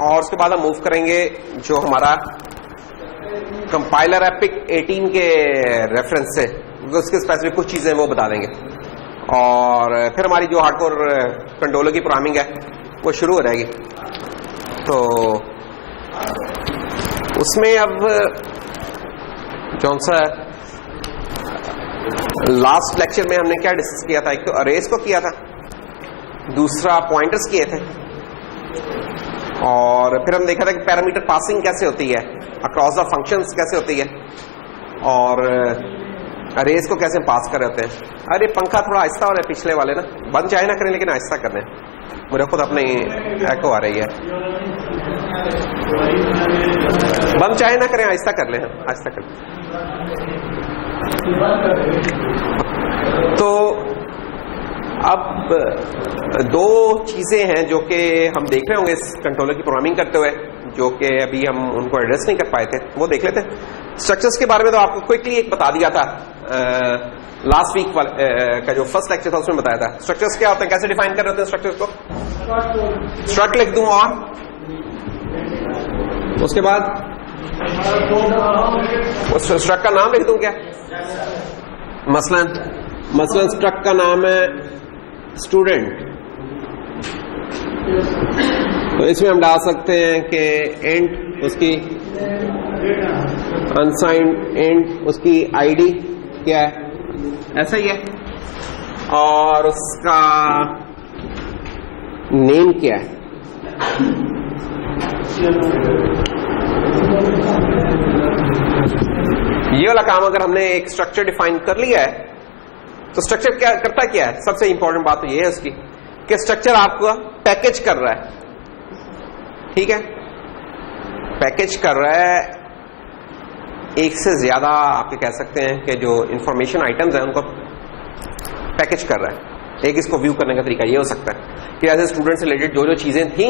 और उसके बाद हम मूव करेंगे जो हमारा कंपाइलर है पिक 18 के रेफरेंस से, उसके स्पेसिफिक कुछ चीजें वो बता देंगे और फिर हमारी जो हार्डकोर कंट्रोलर की प्रोग्रामिंग है वो शुरू हो जाएगी। तो उसमें अब जौन सा लास्ट लेक्चर में हमने क्या डिस्कस किया था, एक तो अरेज को किया था, दूसरा पॉइंटर्स किए थे और फिर हम देखा था कि पैरामीटर पासिंग कैसे होती है, अक्रॉस द फंक्शंस कैसे होती है और अरेज को कैसे पास कर रहे होते हैं। अरे पंखा थोड़ा आहिस्ता हो रहा है पिछले वाले ना, बंद चाहे ना करें लेकिन आहिस्ता करने, मुझे खुद अपने एको आ रही है, बंद चाहे ना करें आहिस्ता कर ले, आहिस्ता कर ले। तो अब दो चीजें हैं जो कि हम देख रहे होंगे इस कंट्रोलर की प्रोग्रामिंग करते हुए, जो कि अभी हम उनको एड्रेस नहीं कर पाए थे, वो देख लेते हैं। स्ट्रक्चर्स के बारे में तो आपको क्विकली एक बता दिया था लास्ट वीक का जो फर्स्ट लेक्चर था उसमें बताया था। स्ट्रक्चर्स क्या होते हैं, कैसे डिफाइन कर रहे होते हैं स्ट्रक्चर्स को, स्ट्रक्ट लिख दूं और उसके बाद उस स्ट्रक्ट का नाम लिख दूं क्या, मसलन स्ट्रक्ट का नाम है स्टूडेंट, तो इसमें हम डाल सकते हैं कि एंड उसकी अनसाइंड एंड उसकी आईडी क्या है, ऐसा ही है, और उसका नेम क्या है। ये वाला काम अगर हमने एक स्ट्रक्चर डिफाइन कर लिया है तो स्ट्रक्चर क्या करता क्या है, सबसे इंपॉर्टेंट बात तो ये है उसकी कि स्ट्रक्चर आपको पैकेज कर रहा है, ठीक है, पैकेज कर रहा है एक से ज्यादा आपके कह सकते हैं कि जो इंफॉर्मेशन आइटम्स हैं उनको पैकेज कर रहा है। एक इसको व्यू करने का तरीका ये हो सकता है कि ऐसे स्टूडेंट से रिलेटेड जो जो चीजें थी,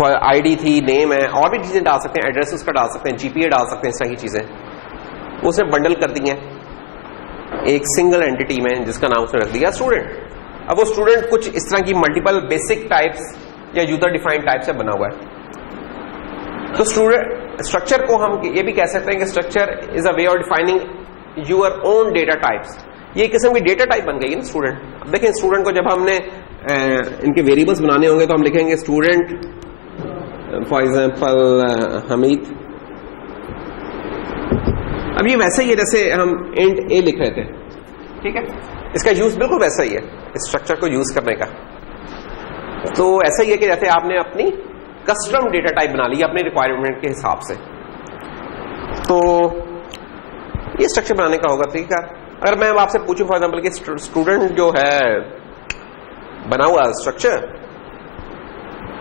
आईडी थी, नेम है, और भी चीजें डाल सकते हैं, एड्रेस उसका डाल सकते हैं, जीपीए डाल सकते हैं, इस तरह की चीजें उसने बंडल कर दी हैं एक सिंगल एंटिटी में जिसका नाम उसने रख दिया स्टूडेंट। अब वो स्टूडेंट कुछ इस तरह की मल्टीपल बेसिक टाइप्स या यूजर डिफाइंड टाइप से बना हुआ है। तो स्टूडेंट स्ट्रक्चर को हम ये भी कह सकते हैं कि structure is a way of defining your own data types. ये किस्म की डेटा टाइप बन गई है ना स्टूडेंट। अब देखें स्टूडेंट को जब हमने इनके वेरिएबल्स बनाने होंगे तो हम लिखेंगे स्टूडेंट फॉर एग्जाम्पल हमीद। अब ये वैसे ही है जैसे हम इंट ए लिख रहे थे, ठीक है, इसका यूज बिल्कुल वैसा ही है इस स्ट्रक्चर को यूज करने का। तो ऐसा ही है कि जैसे आपने अपनी कस्टम डेटा टाइप बना ली अपने रिक्वायरमेंट के हिसाब से, तो ये स्ट्रक्चर बनाने का होगा तरीका। अगर मैं आपसे पूछूं फॉर एग्जांपल कि स्टूडेंट जो है बना हुआ स्ट्रक्चर,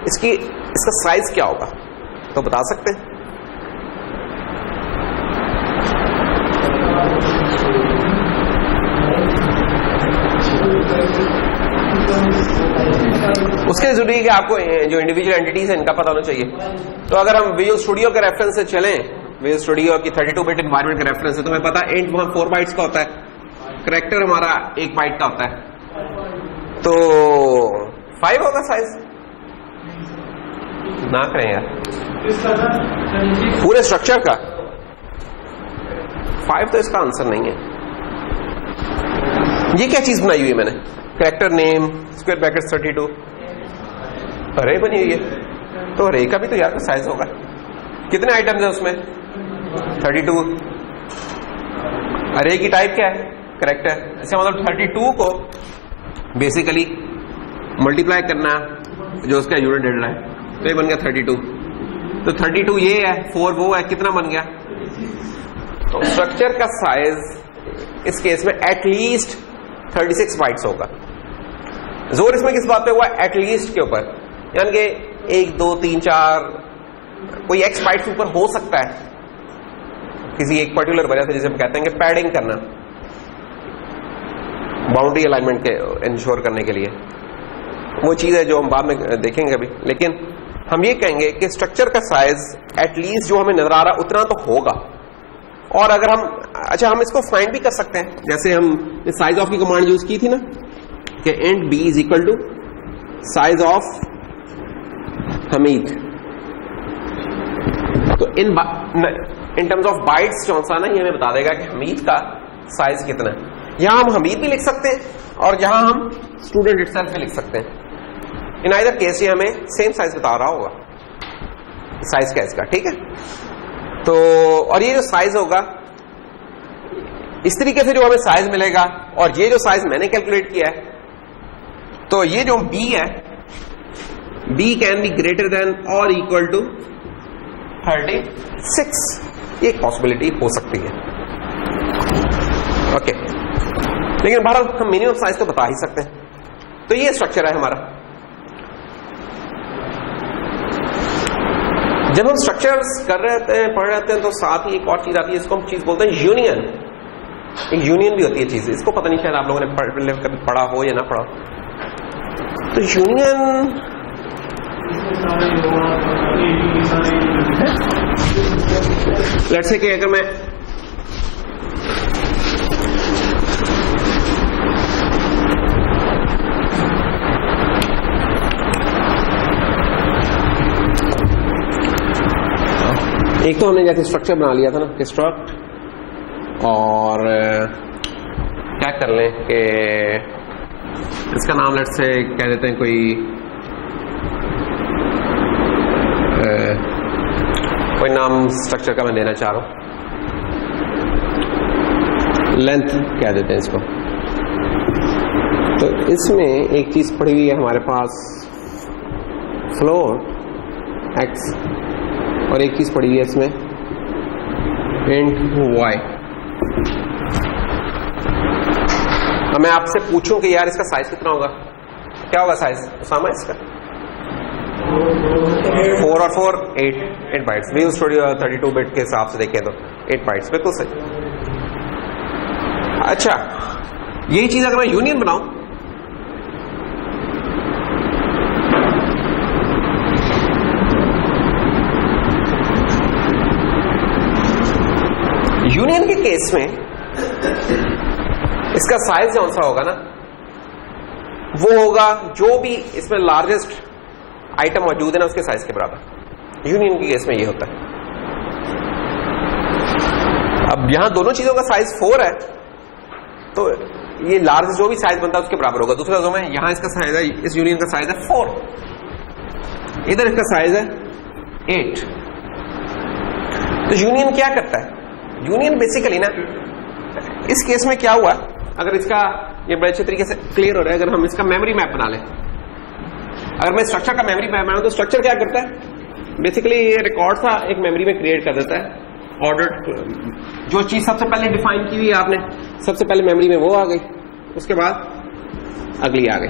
इसका साइज क्या होगा तो बता सकते हैं? उसके जरूरी है कि आपको जो इंडिविजुअल एंटिटीज है इनका पता होना चाहिए। तो अगर हम विजुअल स्टूडियो के रेफरेंस से चलें, विजुअल स्टूडियो की 32 बिट एनवायरनमेंट का रेफरेंस है, तो हमें पता है इंट वहां 4 बाइट्स का होता है, कैरेक्टर हमारा 1 बाइट का होता है, तो 5 होगा साइज। ना करें यार पूरे स्ट्रक्चर का 5 तो इसका आंसर नहीं है। ये क्या चीज बनाई हुई है मैंने, कैरेक्टर नेम स्क्वायर ब्रैकेट 32 अरे बनी हुई है, तो अरे का भी तो यार साइज होगा। कितने आइटम्स है उसमें 32। अरे की टाइप क्या है कैरेक्टर, इसका मतलब 32 को बेसिकली मल्टीप्लाई करना जो उसका यूनिट डेटा है, तो ये बन गया 32। तो 32 ये है, 4 वो है, कितना बन गया। तो स्ट्रक्चर का साइज इस केस में एटलीस्ट 36 बाइट्स होगा। जोर इसमें किस बात पे हुआ, एटलीस्ट के ऊपर, यानी कि 1 2 3 4 कोई एक्स बाइट्स ऊपर हो सकता है किसी एक पर्टिकुलर वजह से, जिसे हम कहते हैं कि पैडिंग करना, बाउंड्री अलाइनमेंट के इंश्योर करने के लिए। वो चीज है जो हम बाद में देखेंगे अभी, लेकिन हम ये कहेंगे कि स्ट्रक्चर का साइज एटलीस्ट जो हमें नजर आ रहा उतना तो होगा। और अगर हम हम इसको फाइंड भी कर सकते हैं, जैसे हम साइज ऑफ की कमांड यूज की थी ना कि int b is equal to size of हमीद। तो इन टर्म्स ऑफ बाइट्स जो सा ना ये हमें बता देगा कि हमीद का साइज कितना है। यहां हम हमीद भी लिख सकते हैं और यहां हम स्टूडेंट इटसेल्फ भी लिख सकते हैं। इन आइदर केस ये हमें सेम साइज बता रहा होगा, साइज क्या इसका, ठीक है। तो और ये जो साइज होगा इस तरीके से जो हमें साइज मिलेगा, और ये जो साइज मैंने कैलकुलेट किया है, तो ये जो b है, b can be greater than और इक्वल टू 36। ये एक पॉसिबिलिटी हो सकती है, ओके। लेकिन बहरहाल हम मिनिमम साइज तो बता ही सकते हैं। तो ये स्ट्रक्चर है हमारा। जब हम स्ट्रक्चर्स कर रहे होते हैं, पढ़ रहे होते हैं, तो साथ ही एक और चीज आती है, इसको हम चीज बोलते हैं यूनियन। एक यूनियन भी होती है चीज, इसको पता नहीं शायद आप लोगों ने कभी पढ़ा हो या ना पढ़ा। तो यूनियन लेट्स से कि अगर मैं एक तो हमने जैसे स्ट्रक्चर बना लिया था ना कि स्ट्रक्ट, और क्या कर लें कि इसका नाम लेट्स से कह देते हैं कोई नाम स्ट्रक्चर का मैं देना चाह रहा हूं, लेंथ कह देते हैं इसको। तो इसमें एक चीज पड़ी हुई है हमारे पास फ्लोर एक्स, और एक चीज पड़ी है इसमें इंट वाई। अब मैं आपसे पूछूं कि यार इसका साइज कितना होगा, क्या होगा साइज उसामा इसका? 4 और 4 8 बाइट्स। वी स्टूडियो 32 बिट के हिसाब से देखें तो 8 बाइट्स, बिल्कुल सही। अच्छा, यही चीज अगर मैं यूनियन बनाऊं, यूनियन के केस में इसका साइज कौन सा होगा ना, वो होगा जो भी इसमें लार्जेस्ट आइटम मौजूद है ना उसके साइज के बराबर। यूनियन के केस में ये होता है। अब यहां दोनों चीजों का साइज 4 है, तो ये लार्ज जो भी साइज बनता है उसके बराबर होगा। दूसरे शब्दों में यहां इसका साइज है, इस यूनियन का साइज है 4, इधर इसका साइज है 8। तो यूनियन क्या करता है? यूनियन बेसिकली ना इस केस में क्या हुआ, अगर इसका ये बड़े अच्छे तरीके से क्लियर हो रहा है, अगर हम इसका मेमोरी मैप बना लें, अगर मैं स्ट्रक्चर का मेमोरी मैप बनाऊं तो स्ट्रक्चर क्या करता है, बेसिकली ये रिकॉर्ड सा एक मेमोरी में क्रिएट कर देता है। ऑर्डर जो चीज सबसे पहले डिफाइन की हुई है आपने, सबसे पहले मेमोरी में वो आ गई, उसके बाद अगली आ गई।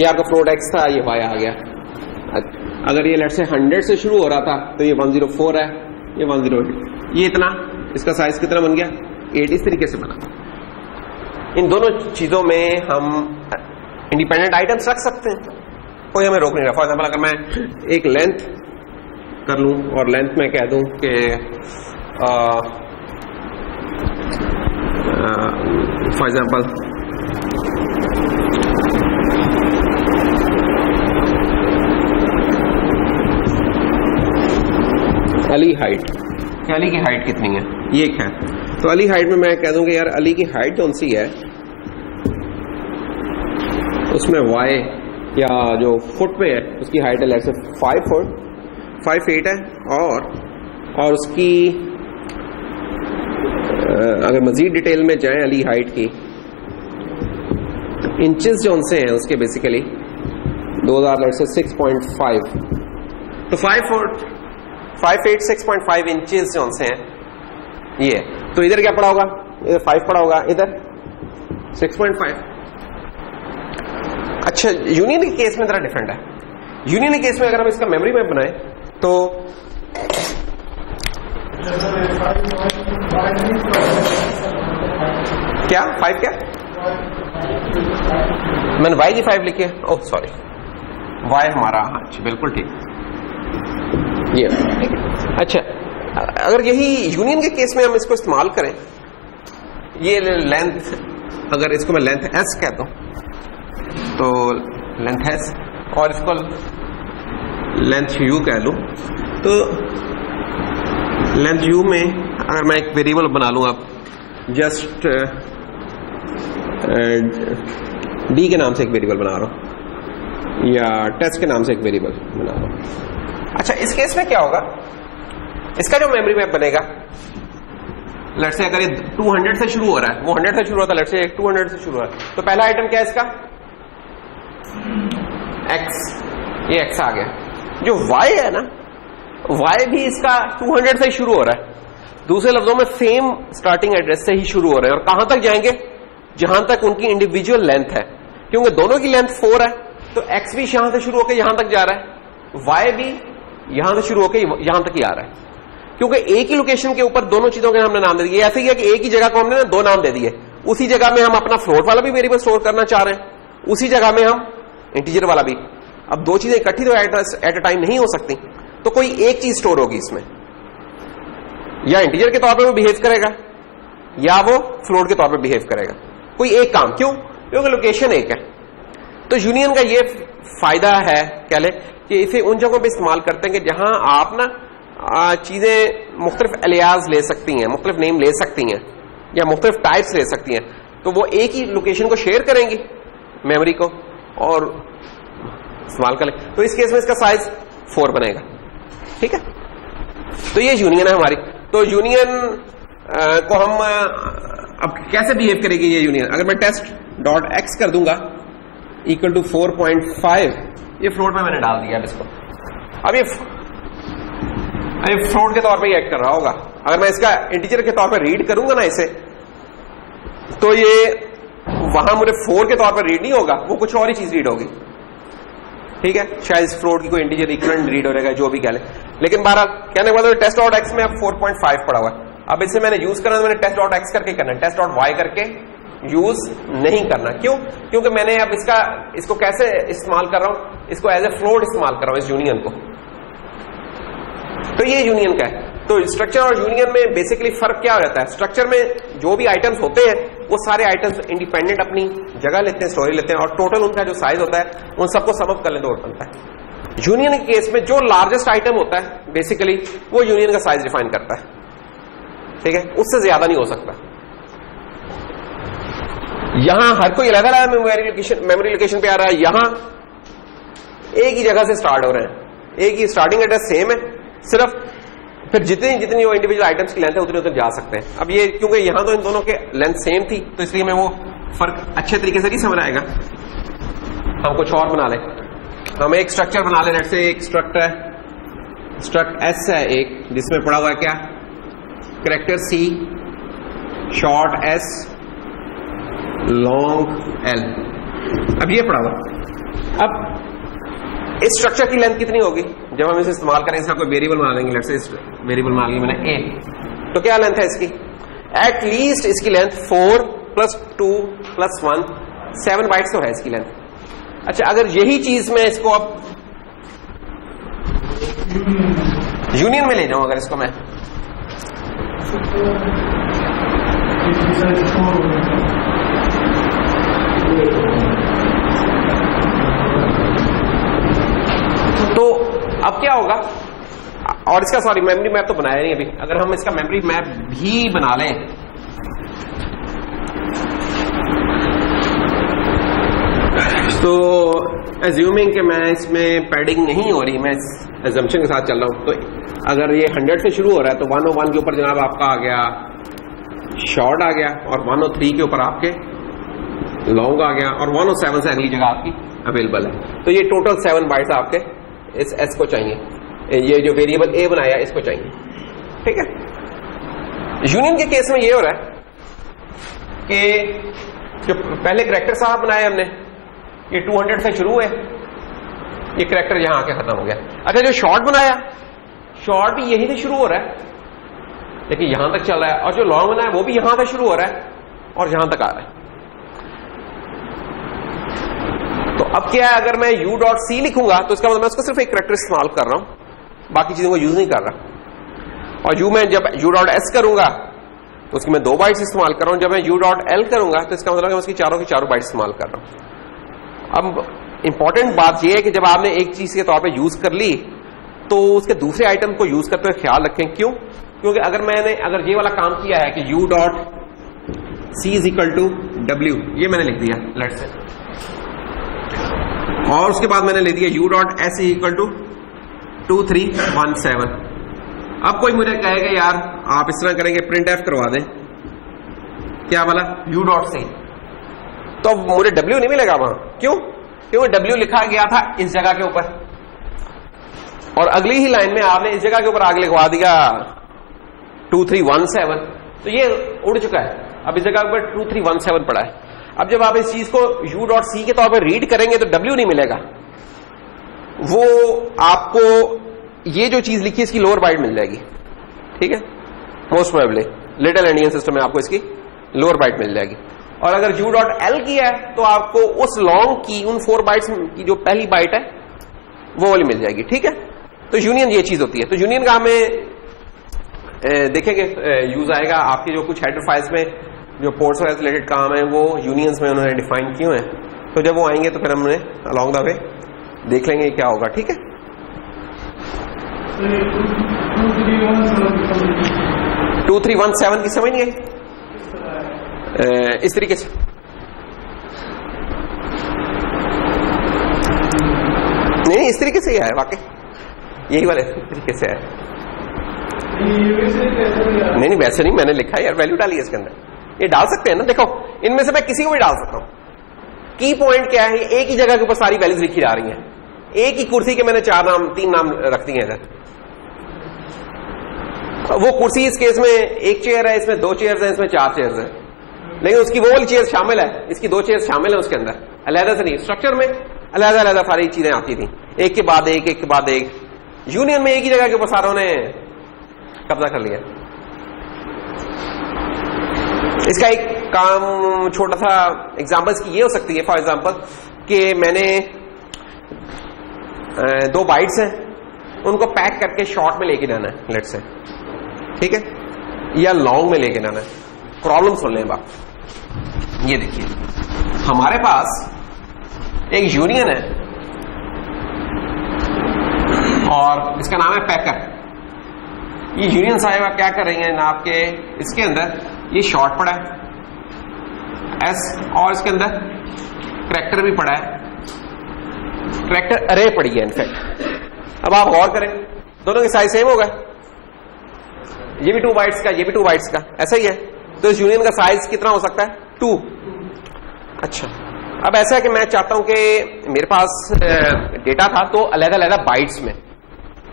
ये आपका फ्लोट एक्स था, ये वाई आ गया। अगर ये लेट से 100 से शुरू हो रहा था तो ये 104 है, ये 108, ये इतना, इसका साइज कितना बन गया 8। इस तरीके से बना। इन दोनों चीजों में हम इंडिपेंडेंट आइटम्स रख सकते हैं, कोई हमें रोक नहीं रहा। फॉर एग्जाम्पल अगर मैं एक लेंथ कर लूं और लेंथ में कह दूं कि for example Ali height, Ali की हाइट कितनी है, ये एक है। तो अली हाइट में मैं कह दूं कि यार अली की हाइट कौन सी है, उसमें वाई या जो फुट पे है उसकी हाइट है लेट्स से 5 फुट, 5 फीट है। और उसकी अगर मजीद डिटेल में जाएं अली हाइट की, इंचेस जो उनसे हैं उसके बेसिकली 2000 लेट्स से 6.5, तो 5 फुट 5 फीट 6.5 इंचेस जो उनसे हैं ये। तो इधर क्या पड़ा होगा, इधर 5 पड़ा होगा, इधर 6.5। अच्छा, यूनियन के केस में जरा डिफरेंट है। यूनियन के केस में अगर हम इसका मेमोरी मैप बनाए तो क्या 5 क्या मैंने y की 5 लिखी है, ओह सॉरी, y हमारा, हाँ बिल्कुल ठीक, ये ठीक है। अच्छा, अगर यही यूनियन के केस में हम इसको इस्तेमाल करें, ये लेंथ, अगर इसको मैं लेंथ s कहता हूं तो लेंथ s, और इसको लेंथ u कह लूं, तो लेंथ u में अगर मैं एक वेरिएबल बना लूं, आप जस्ट d के नाम से एक वेरिएबल बना रहा हूं या टेस्ट के नाम से एक वेरिएबल बना रहा हूं। अच्छा, इस केस में क्या होगा, इसका जो मेमोरी मैप बनेगा, लेट्स से अगर ये 200 से शुरू हो रहा है, वो 100 से शुरू होता है, लेट्स से 200 से शुरू हो रहा है, तो पहला आइटम क्या है इसका, x, ये x आ गया। जो y है ना, y भी इसका 200 से शुरू हो रहा है। दूसरे लफ्जों में सेम स्टार्टिंग एड्रेस से ही शुरू हो रहे हैं और कहां तक जाएंगे, जहां तक उनकी इंडिविजुअल लेंथ है, क्योंकि दोनों की लेंथ 4 है, तो x भी यहां से शुरू होकर यहां तक जा रहा है, y भी यहां से शुरू होकर यहां तक ही आ रहा है, क्योंकि एक ही लोकेशन के ऊपर दोनों चीजों के हमने नाम दे दिए। ऐसे ही है कि एक ही जगह को हमने ना 2 नाम दे दिए, उसी जगह में हम अपना फ्लोट वाला भी वेरिएबल स्टोर करना चाह रहे हैं, उसी जगह में हम इंटीजर वाला भी। अब दो चीजें इकट्ठी तो एट अ टाइम नहीं हो सकती, तो कोई एक चीज स्टोर होगी इसमें, या इंटीजर के तौर पर वो बिहेव करेगा या वो फ्लोट के तौर पर बिहेव करेगा, कोई एक काम। क्यों? क्योंकि लोकेशन एक है। तो यूनियन का ये फायदा है कह ले कि इसे उन जगहों पे इस्तेमाल करते हैं कि जहां आप ना चीजें मुख्तलिफ एलियाज ले सकती हैं, मुख्तलिफ नेम ले सकती हैं या मुख्तलिफ टाइप्स ले सकती हैं, तो वो एक ही लोकेशन को शेयर करेंगी मेमोरी को और इस्तेमाल कर ले। तो इस केस में इसका साइज 4 बनेगा। ठीक है, तो ये यूनियन है हमारी। तो यूनियन को हम अब कैसे बिहेव करेगी ये यूनियन, अगर मैं टेस्ट डॉट एक्स कर दूंगा इक्वल टू 4.5, ये फ्लोट में मैंने डाल दिया इसको। अब ये फ्लोट के तौर पे एक्ट कर रहा होगा। अगर मैं इसका इंटीजर के तौर पे रीड करूंगा ना इसे, तो ये वहां मुझे 4 के तौर पर रीड नहीं होगा, वो कुछ और ही चीज रीड होगी। ठीक है, शायद इस फ्लोट की कोई इंटीजर इक्विवेलेंट रीड हो रहेगा, जो भी कह ले। लेकिन बहरहाल कहने के बाद टेस्ट डॉट एक्स में अब 4.5 पड़ा हुआ है। अब इसे मैंने यूज करना, मैंने टेस्ट डॉट एक्स करके करना, टेस्ट डॉट वाई करके यूज नहीं करना। क्यों? क्योंकि मैंने अब इसको कैसे इस्तेमाल कर रहा हूं, इसको एज ए फ्लोट इस्तेमाल कर रहा हूं, इस यूनियन को। तो ये यूनियन का है। तो स्ट्रक्चर और यूनियन में बेसिकली फर्क क्या हो जाता है, स्ट्रक्चर में जो भी आइटम्स होते हैं वो सारे आइटम्स इंडिपेंडेंट अपनी जगह लेते हैं, स्टोरी लेते हैं, और टोटल उनका जो साइज होता है उन सबको सम अप कर लेते बनता है। यूनियन के केस में जो लार्जेस्ट आइटम होता है बेसिकली वो यूनियन का साइज डिफाइन करता है। ठीक है, उससे ज्यादा नहीं हो सकता। यहां हर कोई अलग अलग मेमोरी लोकेशन पे आ रहा है, यहां एक ही जगह से स्टार्ट हो रहे हैं, एक ही स्टार्टिंग एड्रेस सेम है, सिर्फ फिर जितनी वो इंडिविजुअल आइटम्स की लेंथ है उतने जा सकते हैं। अब ये क्योंकि यहां तो इन दोनों के लेंथ सेम थी, तो इसलिए मैं वो फर्क अच्छे तरीके से नहीं समझ आएगा। हम कुछ और बना लें, हम एक स्ट्रक्चर बना लें। जैसे एक स्ट्रक्ट एस है एक, जिसमें पड़ा हुआ है क्या, कैरेक्टर सी, शॉर्ट एस, लॉन्ग एल। अब ये पड़ा हुआ। अब इस स्ट्रक्चर की लेंथ कितनी होगी जब हम इसे इस्तेमाल करें, इसका कोई वेरिएबल बना लेंगे, लेट्स से इस वेरिएबल बना लिया मैंने ए, तो क्या लेंथ है इसकी, एट लीस्ट इसकी लेंथ 4 + 2 + 1 7 बाइट्स तो है इसकी लेंथ। अच्छा, अगर यही चीज मैं इसको अब यूनियन में ले जाऊं, अगर इसको मैं तो अब क्या होगा, और इसका सॉरी मेमोरी मैप तो बनाया नहीं अभी, अगर हम इसका मेमोरी मैप भी बना लें, तो एज्यूमिंग कि मैं इसमें पैडिंग नहीं हो रही, मैं एजम्पशन के साथ चल रहा हूं, तो अगर ये 100 से शुरू हो रहा है तो 101 के ऊपर जनाब आपका आ गया शॉर्ट आ गया, और 103 के ऊपर आपके लॉन्ग आ गया, और 107 से अगली जगह आपकी अवेलेबल है। तो ये टोटल 7 बाइट्स आपके इस एस को चाहिए, ये जो वेरिएबल ए बनाया इसको चाहिए। ठीक है, यूनियन के केस में ये हो रहा है कि जो पहले करैक्टर साहब बनाए हमने, ये 200 से शुरू हुए, ये करैक्टर यहां आके खत्म हो गया। अच्छा, जो शॉर्ट बनाया, शॉर्ट भी यहीं से शुरू हो रहा है लेकिन यहां तक चल रहा है, और जो लॉन्ग बनाया वो भी यहां से शुरू हो रहा है और यहां तक आ रहा है। तो अब क्या है, अगर मैं u.c लिखूंगा तो इसका मतलब मैं उसका सिर्फ एक करैक्टर इस्तेमाल कर रहा हूं, बाकी चीजों को यूज नहीं कर रहा। और मैं जब u.s करूंगा तो उसकी मैं 2 बाइट्स इस्तेमाल कर रहा हूं, जब मैं u.l करूंगा तो इसका मतलब मैं उसकी चारों की चारों बाइट्स इस्तेमाल कर रहा हूं। अब इंपॉर्टेंट बात यह है कि जब आपने एक चीज के तौर पे यूज कर ली तो उसके दूसरे आइटम को यूज करते हुए ख्याल रखें। क्यों? क्योंकि अगर ये वाला काम किया है कि u dot C is equal to W, ये मैंने लिख दिया लेट से, और उसके बाद मैंने लिख दिया u dot S is equal to 2317। अब कोई मुझे कहेगा यार आप इस तरह करेंगे प्रिंट एफ करवा दें, क्या वाला u डॉट सी, तो मुझे w नहीं मिलेगा वहां। क्यों? क्योंकि w लिखा गया था इस जगह के ऊपर, और अगली ही लाइन में आपने इस जगह के ऊपर आगे लिखवा दिया 2317, तो ये उड़ चुका है। अब इस जगह पर 2317 पड़ा है। अब जब आप इस चीज को u डॉट सी के तौर पर रीड करेंगे तो w नहीं मिलेगा, वो आपको ये जो चीज लिखी है इसकी लोअर बाइट मिल जाएगी। ठीक है, most probably little endian system में आपको इसकी लोअर बाइट मिल जाएगी। और अगर u डॉट एल की है तो आपको उस लॉन्ग की उन 4 बाइट्स की जो पहली बाइट है वो वाली मिल जाएगी। ठीक है, तो यूनियन ये चीज होती है। तो यूनियन का हमें देखेंगे यूज आएगा। आपके जो कुछ हेडर फाइल्स में जो पोर्ट्स वगैरह रिलेटेड काम है वो यूनियंस में उन्होंने डिफाइन किए हैं, तो जब वो आएंगे तो फिर हमने अलॉन्ग द वे देख लेंगे क्या होगा। ठीक है, 2317 की समझ नहीं आई? इस तरीके से नहीं, इस तरीके से ही है वाकई, यही वाले तरीके से है। नहीं वैसे नहीं, मैंने लिखा है यार, वैल्यू डाली है इसके अंदर, ये डाल सकते हैं ना। देखो इनमें से मैं किसी को भी डाल सकता हूं। की पॉइंट क्या है, एक ही जगह के ऊपर सारी वैल्यूज लिखी जा रही हैं। एक ही कुर्सी के मैंने 3 नाम रख दिए हैं। वो कुर्सी इस केस में 1 चेयर है, इसमें 2 चेयर्स हैं, इसमें 4 चेयर्स हैं, लेकिन उसकी वो वाली चेयर शामिल है, इसकी 2 चेयर्स शामिल है उसके अंदर, अलहदा से नहीं। स्ट्रक्चर में अलहदा अलहदा सारी चीजें आती थी, एक के बाद एक, एक के बाद एक। यूनियन में एक ही जगह के ऊपर सारों ने कब्जा कर लिया। इसका एक काम छोटा सा एग्जांपल्स की ये हो सकती है, फॉर एग्जांपल कि मैंने 2 बाइट्स हैं, उनको पैक करके शॉर्ट में लेके जाना है लेट्स से, ठीक है, या लॉन्ग में लेके जाना है। प्रॉब्लम सुन लें बात, ये देखिए हमारे पास एक यूनियन है और इसका नाम है पैकर। ये यूनियन साहिबा क्या कर रही है ना, आपके इसके अंदर ये शॉर्ट पड़ा है एस, और इसके अंदर करैक्टर भी पड़ा है, करैक्टर अरे पड़ी है इनफैक्ट। अब आप गौर करें, दोनों की साइज सेम होगा, ये भी 2 बाइट्स का, ये भी 2 बाइट्स का, ऐसा ही है। तो इस यूनियन का साइज कितना हो सकता है? 2। अच्छा, अब ऐसा है कि मैं चाहता हूं कि मेरे पास डेटा था तो अलग अलग बाइट्स में,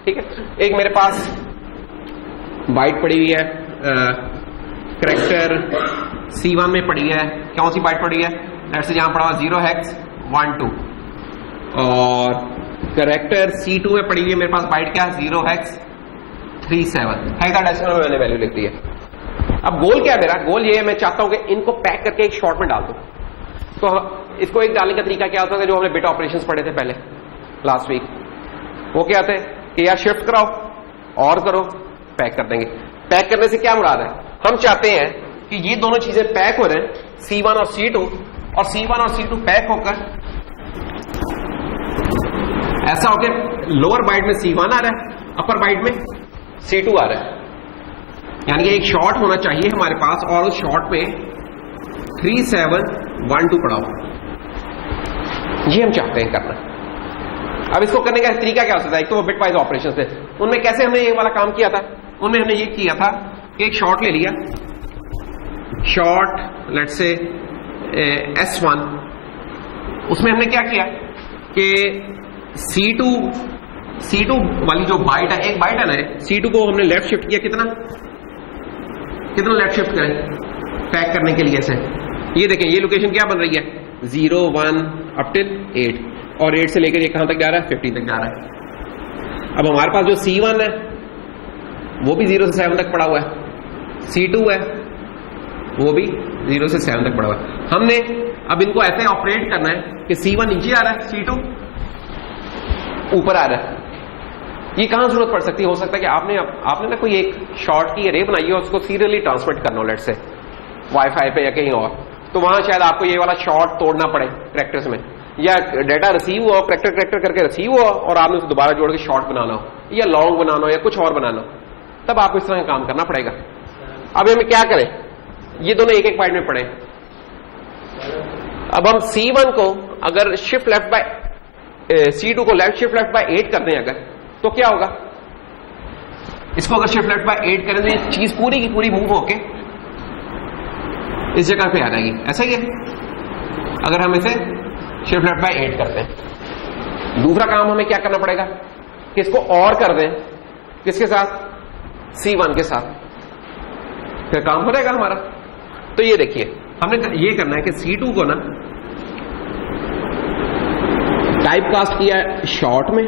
ठीक है। एक मेरे पास बाइट पड़ी हुई है, करैक्टर C1 में पड़ी है, कौन सी बाइट पड़ी है? लेट्स से जहां पड़ा हुआ 0x12, और करैक्टर C2 में पड़ी हुई है मेरे पास बाइट क्या? 0x37 हेक्साडेसिमल में मैंने वैल्यू लिख दी है। अब गोल क्या है मेरा? गोल ये है, मैं चाहता हूं कि इनको पैक करके एक शॉर्ट में डाल दूं। तो इसको एक डालने का तरीका क्या होता है, जो हमने बिट ऑपरेशंस पढ़े थे पहले लास्ट वीक, वो क्या थे कि यार शिफ्ट कराओ और करो, पैक कर देंगे। पैक करने से क्या मुराद है? हम चाहते हैं कि ये दोनों चीजें पैक हो रहे हैं, C1 और C2, और C1 और C2 पैक होकर ऐसा होकर लोअर बाइट में C1 आ रहा है, अपर बाइट में C2 आ रहा है। यानी कि एक शॉर्ट होना चाहिए हमारे पास, और उस शॉर्ट पे 3712 पड़ा हो, ये हम चाहते हैं करना। अब इसको करने का तरीका क्या हो सकता है? एक तो वो बिट वाइज ऑपरेशन थे, उनमें कैसे हमने ये वाला काम किया था? उनमें हमने ये किया था कि एक शॉर्ट ले लिया, शॉर्ट लेट्स से S1, उसमें हमने क्या किया कि C2 वाली जो बाइट है, एक बाइट है ना, C2 को हमने लेफ्ट शिफ्ट किया। कितना लेफ्ट शिफ्ट करें पैक करने के लिए? ऐसे ये देखें, ये लोकेशन क्या बन रही है? 0 1 अप टिल 8, और 8 से लेकर ये कहां तक जा रहा है? 15 तक जा रहा है। अब हमारे पास जो C1 है वो भी 0 से 7 तक पड़ा हुआ है, C2 है वो भी 0 से 7 तक पड़ा हुआ है। हमने अब इनको ऐसे ऑपरेट करना है कि C1 नीचे आ रहा है, C2 ऊपर आ रहा है। ये कहां जरूरत पड़ सकती है? हो सकता है कि आपने ना कोई एक शॉर्ट की अरे बनाई है और उसको सीरियली ट्रांसमिट करना हो, लेट से वाईफाई पे या कहीं और, तो वहां शायद आपको ये वाला शॉर्ट तोड़ना पड़े करैक्टर्स में। या डेटा रिसीव हुआ, करेक्टर करके रिसीव हुआ और आपने उसे दोबारा जोड़ के शॉर्ट बनाना हो या लॉन्ग बनाना हो या कुछ और बनाना हो, तब आपको इस तरह का काम करना पड़ेगा। अब हमें क्या करें, ये दोनों एक एक बाइट में पढ़े। अब हम C1 को अगर शिफ्ट लेफ्ट बाय C2 को लेफ्ट शिफ्ट लेफ्ट बाय 8 कर दें अगर, तो क्या होगा, इसको अगर शिफ्ट लेफ्ट बाय 8 करें तो ये चीज पूरी की पूरी मूव होके इस जगह पे आ जाएगी। ऐसा ही है अगर हम इसे शिफ्ट लेफ्ट बाय 8 करते हैं। दूसरा काम हमें क्या करना पड़ेगा कि इसको और कर दें, किसके साथ, C1 के साथ, फिर काम हो जाएगा हमारा। तो ये देखिए हमने ये करना है कि C2 को ना टाइप कास्ट किया शॉर्ट में,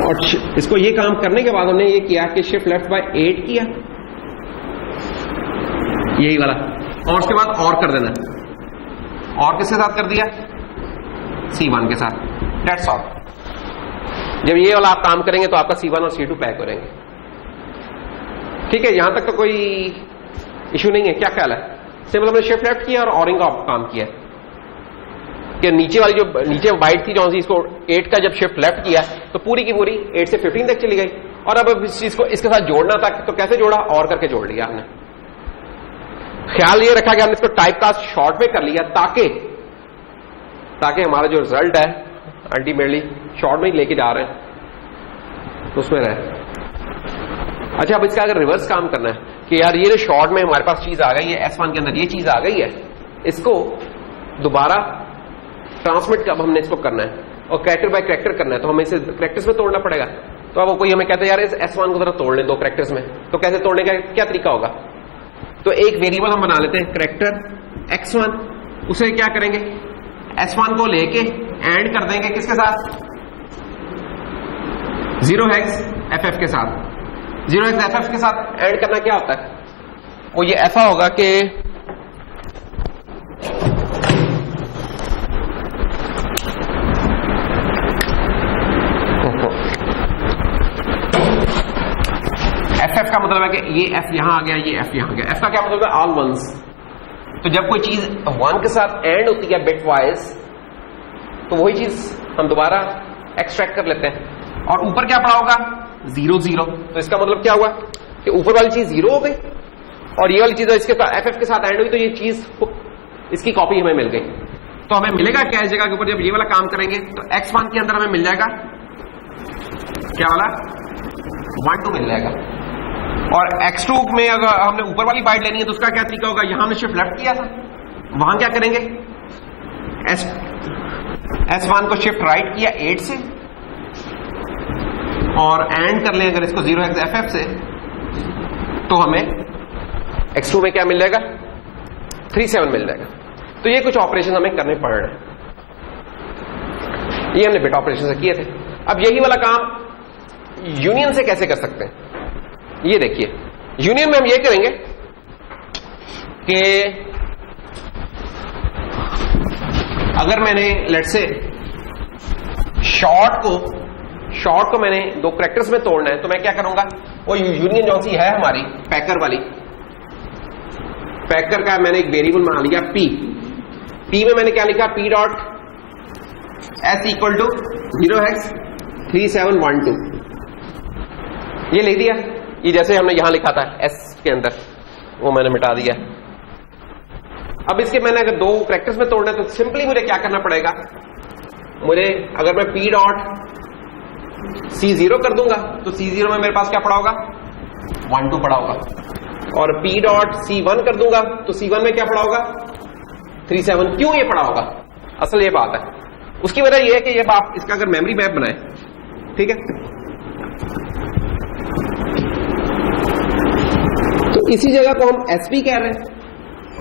और इसको ये काम करने के बाद हमने ये किया कि शिफ्ट लेफ्ट बाय 8 किया, यही वाला, और उसके बाद और कर देना, और किसके साथ कर दिया, C1 के साथ। That's all. जब ये वाला आप काम करेंगे तो आपका C1 और C2 पैक हो जाएंगे। ठीक है, यहां तक तो कोई इशू नहीं है, क्या ख्याल है? सिंपल हमने शिफ्ट लेफ्ट किया और ऑरिंग का काम किया कि नीचे वाली जो नीचे बाइट थी जो सी, इसको 8 का जब शिफ्ट लेफ्ट किया तो पूरी की पूरी 8 से 15 तक चली गई, और अब इस चीज को इसके साथ जोड़ना था तो कैसे जोड़ा, और करके जोड़ लिया हमने। ख्याल ये रखा कि हमने इसको टाइप कास्ट शॉर्ट में कर लिया ताकि हमारा जो रिजल्ट है अल्टीमेटली शॉर्ट में ही लेके जा रहे हैं तो उसमें रहे। अच्छा, अब इसका अगर रिवर्स काम करना है कि यार ये जो शॉर्ट में हमारे पास चीज आ गई है, S1 के अंदर ये चीज आ गई है, इसको दोबारा ट्रांसमिट कब हमने इसको करना है और कैरेक्टर बाय कैरेक्टर करना है, तो हमें इसे कैरेक्टर्स में तोड़ना पड़ेगा। तो अब कोई हमें कहता है यार इस S1 को जरा तोड़ लें 2 कैरेक्टर्स में, तो कैसे तोड़ने का क्या तरीका होगा? तो एक वेरिएबल हम बना लेते हैं कैरेक्टर X1, उसे क्या करेंगे, S1 को लेके एंड कर देंगे किसके साथ, 0xFF के साथ। 0xFF के साथ एंड करना क्या होता है, वो ये ऐसा होगा कि FF का मतलब है कि ये F यहां आ गया, ये F यहां आ गया। F का क्या मतलब है, ऑल वंस। तो जब कोई चीज 1 के साथ एंड होती है बिट वाइज, तो वही चीज हम दोबारा एक्सट्रैक्ट कर लेते हैं। और ऊपर क्या पड़ा होगा, 0 0। तो इसका मतलब क्या हुआ कि ऊपर वाली चीज 0 हो गई और ये वाली चीज इसके FF के साथ एंड हुई, तो ये चीज इसकी कॉपी हमें मिल गई। तो हमें मिलेगा क्या इस जगह के ऊपर, जब ये वाला काम करेंगे तो X1 के अंदर हमें मिल जाएगा क्या वाला, 1 2 मिल जाएगा। और X2 में अगर हमने ऊपर वाली बाइट लेनी है तो उसका क्या तरीका होगा, यहां हमने शिफ्ट लेफ्ट किया था, वहां क्या करेंगे, S1 को शिफ्ट राइट किया 8 से और एंड कर लें अगर इसको 0xFF से, तो हमें X2 में क्या मिल जाएगा, 3 7 मिल जाएगा। तो ये कुछ ऑपरेशन हमें करने पड़ रहे हैं, ये हमने बिट ऑपरेशन से किए थे। अब यही वाला काम यूनियन से कैसे कर सकते हैं, ये देखिए। यूनियन में हम ये करेंगे कि अगर मैंने लेट्स से शॉर्ट को मैंने 2 कैरेक्टर्स में तोड़ना है, तो मैं क्या करूंगा, वो यूनियन जो सी है हमारी पैकर वाली, पैकर का मैंने एक वेरिएबल बना लिया P में मैंने क्या लिखा, P dot S equal to 0x3712, ये लिख दिया। ये जैसे हमने यहां लिखा था S के अंदर, वो मैंने मिटा दिया। अब इसके मैंने अगर 2 कैरेक्टर्स में तोड़ना है तो सिंपली मुझे क्या करना पड़ेगा, मुझे अगर मैं P डॉट C0 कर दूंगा तो C0 में मेरे पास क्या पड़ा होगा, 1 2 पड़ा होगा, और P डॉट C1 कर दूंगा तो C1 में क्या पड़ा होगा, 3 7। क्यों ये पड़ा होगा, असल ये बात है, उसकी वजह ये है कि ये आप इसका अगर मेमोरी मैप बनाए, ठीक है, तो इसी जगह को हम SP कह रहे हैं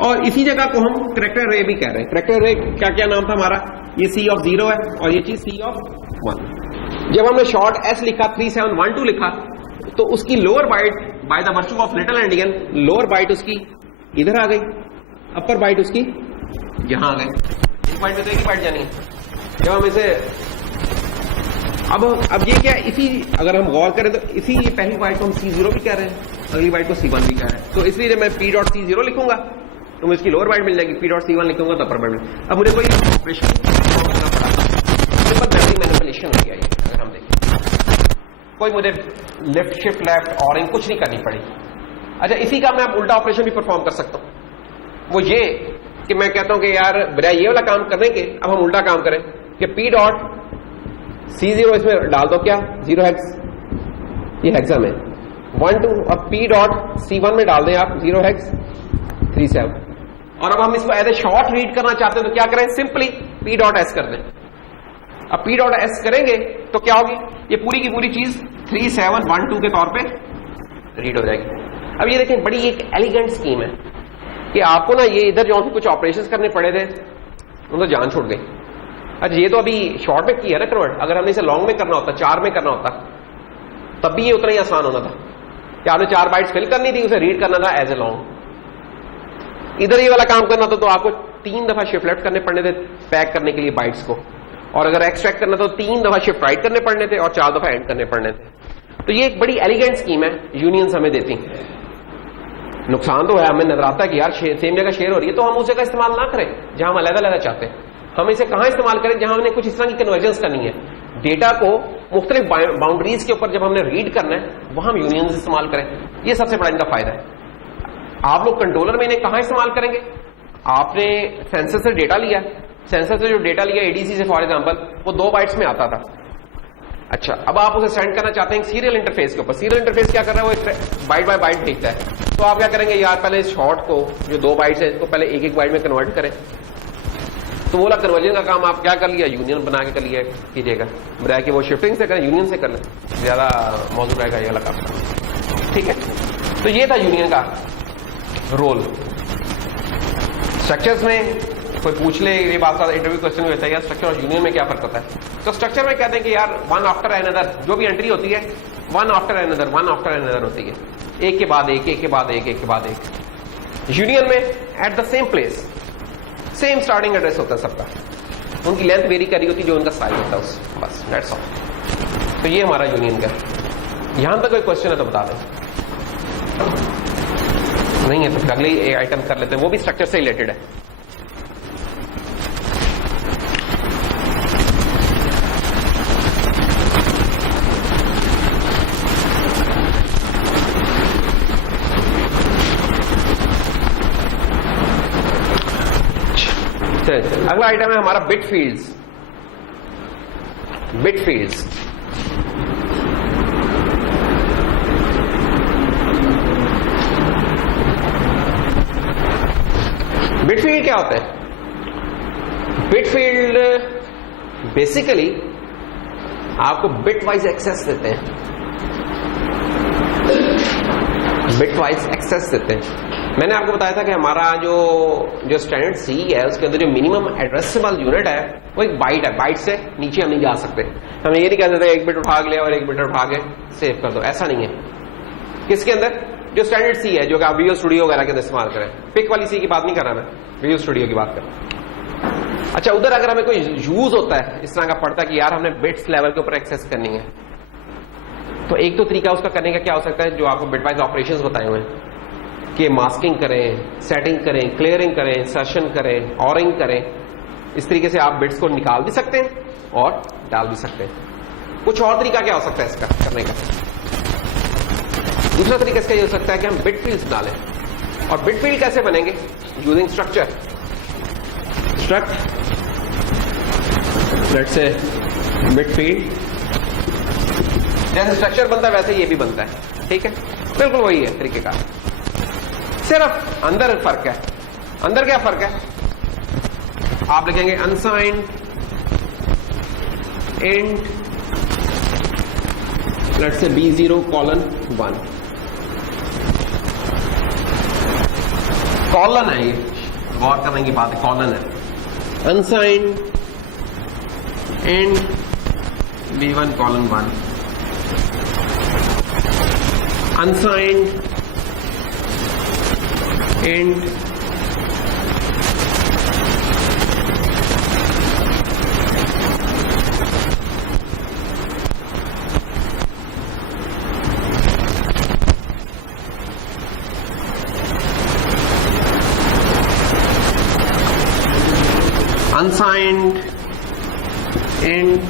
और इसी जगह को हम कैरेक्टर रे भी कह रहे हैं। कैरेक्टर रे क्या क्या नाम था हमारा, ये C ऑफ 0 है और ये चीज C ऑफ 1। जब हमने शॉर्ट S लिखा, 3 7 1 2 लिखा, तो उसकी lower byte by the virtue of little endian, lower byte उसकी इधर आ गई, अपर बाइट उसकी यहां आ गई। एक बाइट में तो एक ही बाइट जानी है। जब हम इसे अब ये क्या, इसी अगर हम गौर करें तो इसी पहली बाइट को हम C0 भी कह रहे हैं, अगली बाइट को C1 भी कह रहे हैं। तो इसलिए जब मैं P डॉट C0 लिखूंगा तो मुझे इसकी लोअर बाइट मिल जाएगी, p.c1 लिखूंगा तो अपर बाइट मिल। अब मुझे कोई ऑपरेशन करना पड़ा, सिंपल मेमोरी मैनिपुलेशन हो गया ये। अगर हम देखें कोई मुझे लेफ्ट शिफ्ट लेफ्ट और कुछ नहीं करनी पड़ी। अच्छा, इसी का मैं उल्टा ऑपरेशन भी परफॉर्म कर सकता हूं, वो ये कि मैं कहता हूं कि यार बजाय ये वाला काम करने के अब हम उल्टा काम करें कि p.c0 इसमें डाल दो, क्या 0 हेक्स, ये हेक्सा में 1 2, अब p.c1 में डाल दें आप 0 हेक्स 3 7। और अब हम इसको एज ए शॉर्ट रीड करना चाहते हैं तो क्या करें, सिंपली p.s कर दें। अब p.s करेंगे तो क्या होगी, ये पूरी की पूरी चीज 3 7 1 2 के तौर पे रीड हो जाएगी। अब ये देखें बड़ी एक एलिगेंट स्कीम है कि आपको ना ये इधर जो कुछ ऑपरेशंस करने पड़े थे उन तो जान छोड़ गई। अच्छा, ये तो अभी शॉर्ट में किया ना कन्वर्ट, अगर हमने इसे लॉन्ग में करना होता, 4 में करना होता, तब भी ये उतना ही आसान होना था कि आपने 4 बाइट्स फिल करनी थी, उसे रीड करना था एज ए लॉन्ग। इधर ये वाला काम करना था तो आपको 3 दफा शिफ्ट लेफ्ट करने पड़ने थे पैक करने के लिए बाइट्स को, और अगर एक्सट्रैक्ट करना तो 3 दफा शिफ्ट राइट करने पड़ने थे और 4 दफा एंड करने पड़ने थे। तो ये एक बड़ी एलिगेंट स्कीम है, यूनियंस हमें देती। नुकसान तो है, हमें नजर आता है कि यार सेम जगह शेयर हो रही है, तो हम उस जगह इस्तेमाल ना करें जहां हम अलग-अलग चाहते हैं। हम इसे कहां इस्तेमाल करें, जहां हमने कुछ इस तरह की कन्वर्जेंस करनी है, डेटा को मुख्तलिफ बाउंड्रीज के ऊपर जब हमने रीड करना है वहां हम यूनियंस इस्तेमाल करें। ये सबसे बड़ा इनका फायदा है। आप लोग कंट्रोलर में इन्हें कहां इस्तेमाल करेंगे, आपने सेंसर से डेटा लिया, सेंसर से जो डेटा लिया एडीसी से फॉर एग्जांपल, वो 2 बाइट्स में आता था। अच्छा, अब आप उसे सेंड करना चाहते हैं सीरियल इंटरफेस के ऊपर। सीरियल इंटरफेस क्या कर रहा है, वो बाइट बाय बाइट भेजता है। तो आप क्या करेंगे, यार पहले इस शॉर्ट को जो 2 बाइट्स है इसको पहले एक बाइट में कन्वर्ट करें। तो बोला कन्वर्जन का काम आप क्या कर लिया, यूनियन बना के कर लिया कीजिएगा, बजाय कि वो शिफ्टिंग से करें यूनियन से कर लें, ज्यादा मौजूद रहेगा ये वाला काम। ठीक है, तो ये था यूनियन का रोल। स्ट्रक्चर्स में कोई पूछ ले ये बात का इंटरव्यू क्वेश्चन होता है, यार स्ट्रक्चर और यूनियन में क्या फर्क होता है, तो स्ट्रक्चर में कहते हैं कि यार वन आफ्टर अनदर जो भी एंट्री होती है वन आफ्टर अनदर होती है, एक के बाद एक, एक के बाद एक, एक के बाद एक। यूनियन में at the same place same starting address होता है सबका, उनकी लेंथ वेरी करी होती है जो उनका साइज होता है, बस दैट्स ऑल। तो ये हमारा यूनियन का। यहां तक कोई क्वेश्चन है तो बता दें, नहीं है तो फिर अगले आइटम कर लेते हैं, वो भी स्ट्रक्चर से रिलेटेड है। अगला आइटम है हमारा bit fields. Bit fields bit field क्या होता है, बिट फील्ड बेसिकली आपको बिट वाइज एक्सेस देते हैं, बिट वाइज एक्सेस देते हैं। मैंने आपको बताया था कि हमारा जो स्टैंडर्ड सी है उसके अंदर जो मिनिमम एड्रेसेबल यूनिट है वो एक बाइट है, बाइट से नीचे हम नहीं जा सकते। हम ये नहीं कह सकते एक बिट उठा के लिया और एक बिट उठा के सेव कर दो, ऐसा नहीं है। किसके अंदर जो स्टैंडर्ड सी है, जो कि आप विजुअल स्टूडियो वगैरह के अंदर इस्तेमाल करें, पिक वाली सी की बात नहीं कर रहा मैं, विजुअल स्टूडियो की बात कर। अच्छा, उधर अगर हमें कोई यूज होता है इस तरह का पड़ता है कि यार हमने बिट्स लेवल के ऊपर एक्सेस करनी है, तो एक तो तरीका उसका करने का क्या हो सकता है, जो आपको बिटवाइज ऑपरेशंस बताए हुए हैं कि मास्किंग करें, सेटिंग करें, क्लियरिंग करें, इंसर्शन करें, ऑरिंग करें। इस तरीके से आप बिट्स को निकाल भी सकते हैं और डाल भी सकते हैं। कुछ और तरीका क्या हो सकता है इसका करने का, दूसरा तरीका इसका ये हो सकता है कि हम बिट फील्ड्स डालें। और बिट फील्ड कैसे बनेंगे, using structure. Struct let's say bit field, जैसे स्ट्रक्चर बनता है वैसे ये भी बनता है। ठीक है, बिल्कुल वही है तरीके का, सिर्फ अंदर फर्क है। अंदर क्या फर्क है, आप लिखेंगे unsigned int let's say B0:1 colon है, ये गौर करने की बात है, कॉलन है। Unsigned int B1:1 unsigned int int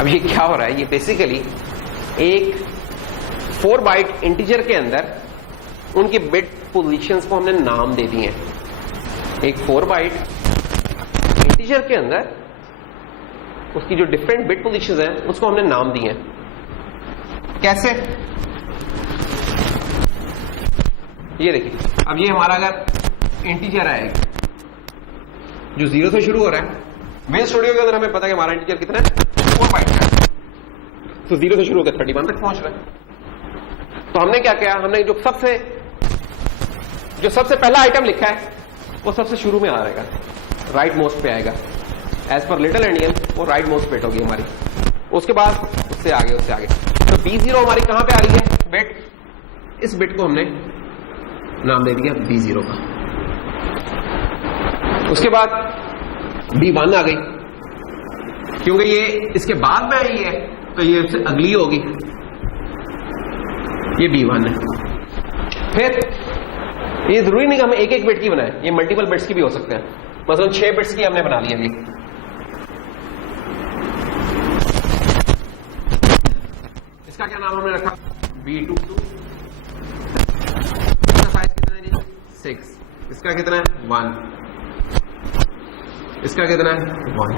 अब ये क्या हो रहा है, ये बेसिकली एक 4 बाइट इंटीजर के अंदर उनकी बिट पोजीशंस को हमने नाम दे दिए हैं। एक 4 बाइट इंटीजर के अंदर उसकी जो डिफरेंट बिट पोजीशंस हैं उसको हमने नाम दिए हैं। कैसे? ये देखिए, अब ये हमारा अगर इंटीजर आएगा जो 0 से शुरू हो रहा है, मेन स्टूडियो के अंदर हमें पता है कि हमारा इंटीजर कितना है, 4 बाइट का, तो 0 से शुरू होकर 31 तक पहुंच रहा है। तो हमने क्या किया, हमने जो सबसे पहला आइटम लिखा है वो सबसे शुरू में आ रहेगा, राइट मोस्ट पे आएगा। एज पर लिटिल एंडियन वो राइट मोस्ट बिट होगी हमारी। उसके बाद उससे आगे तो B0 हमारी कहां पे आ रही है बिट, इस बिट को हमने नाम दे दिया B0 का। उसके बाद B1 आ गई, क्योंकि ये इसके बाद में आई है तो ये उससे अगली होगी, ये B1 है। फिर ये जरूरी नहीं कि हमें एक एक बिट की बनाए, ये मल्टीपल बिट्स की भी हो सकते हैं। मतलब 6 बिट्स की हमने बना ली है। इसका क्या नाम हमने रखा, B22। इसका साइज कितना है जी, 6। इसका कितना है, 1। इसका कितना है, 1।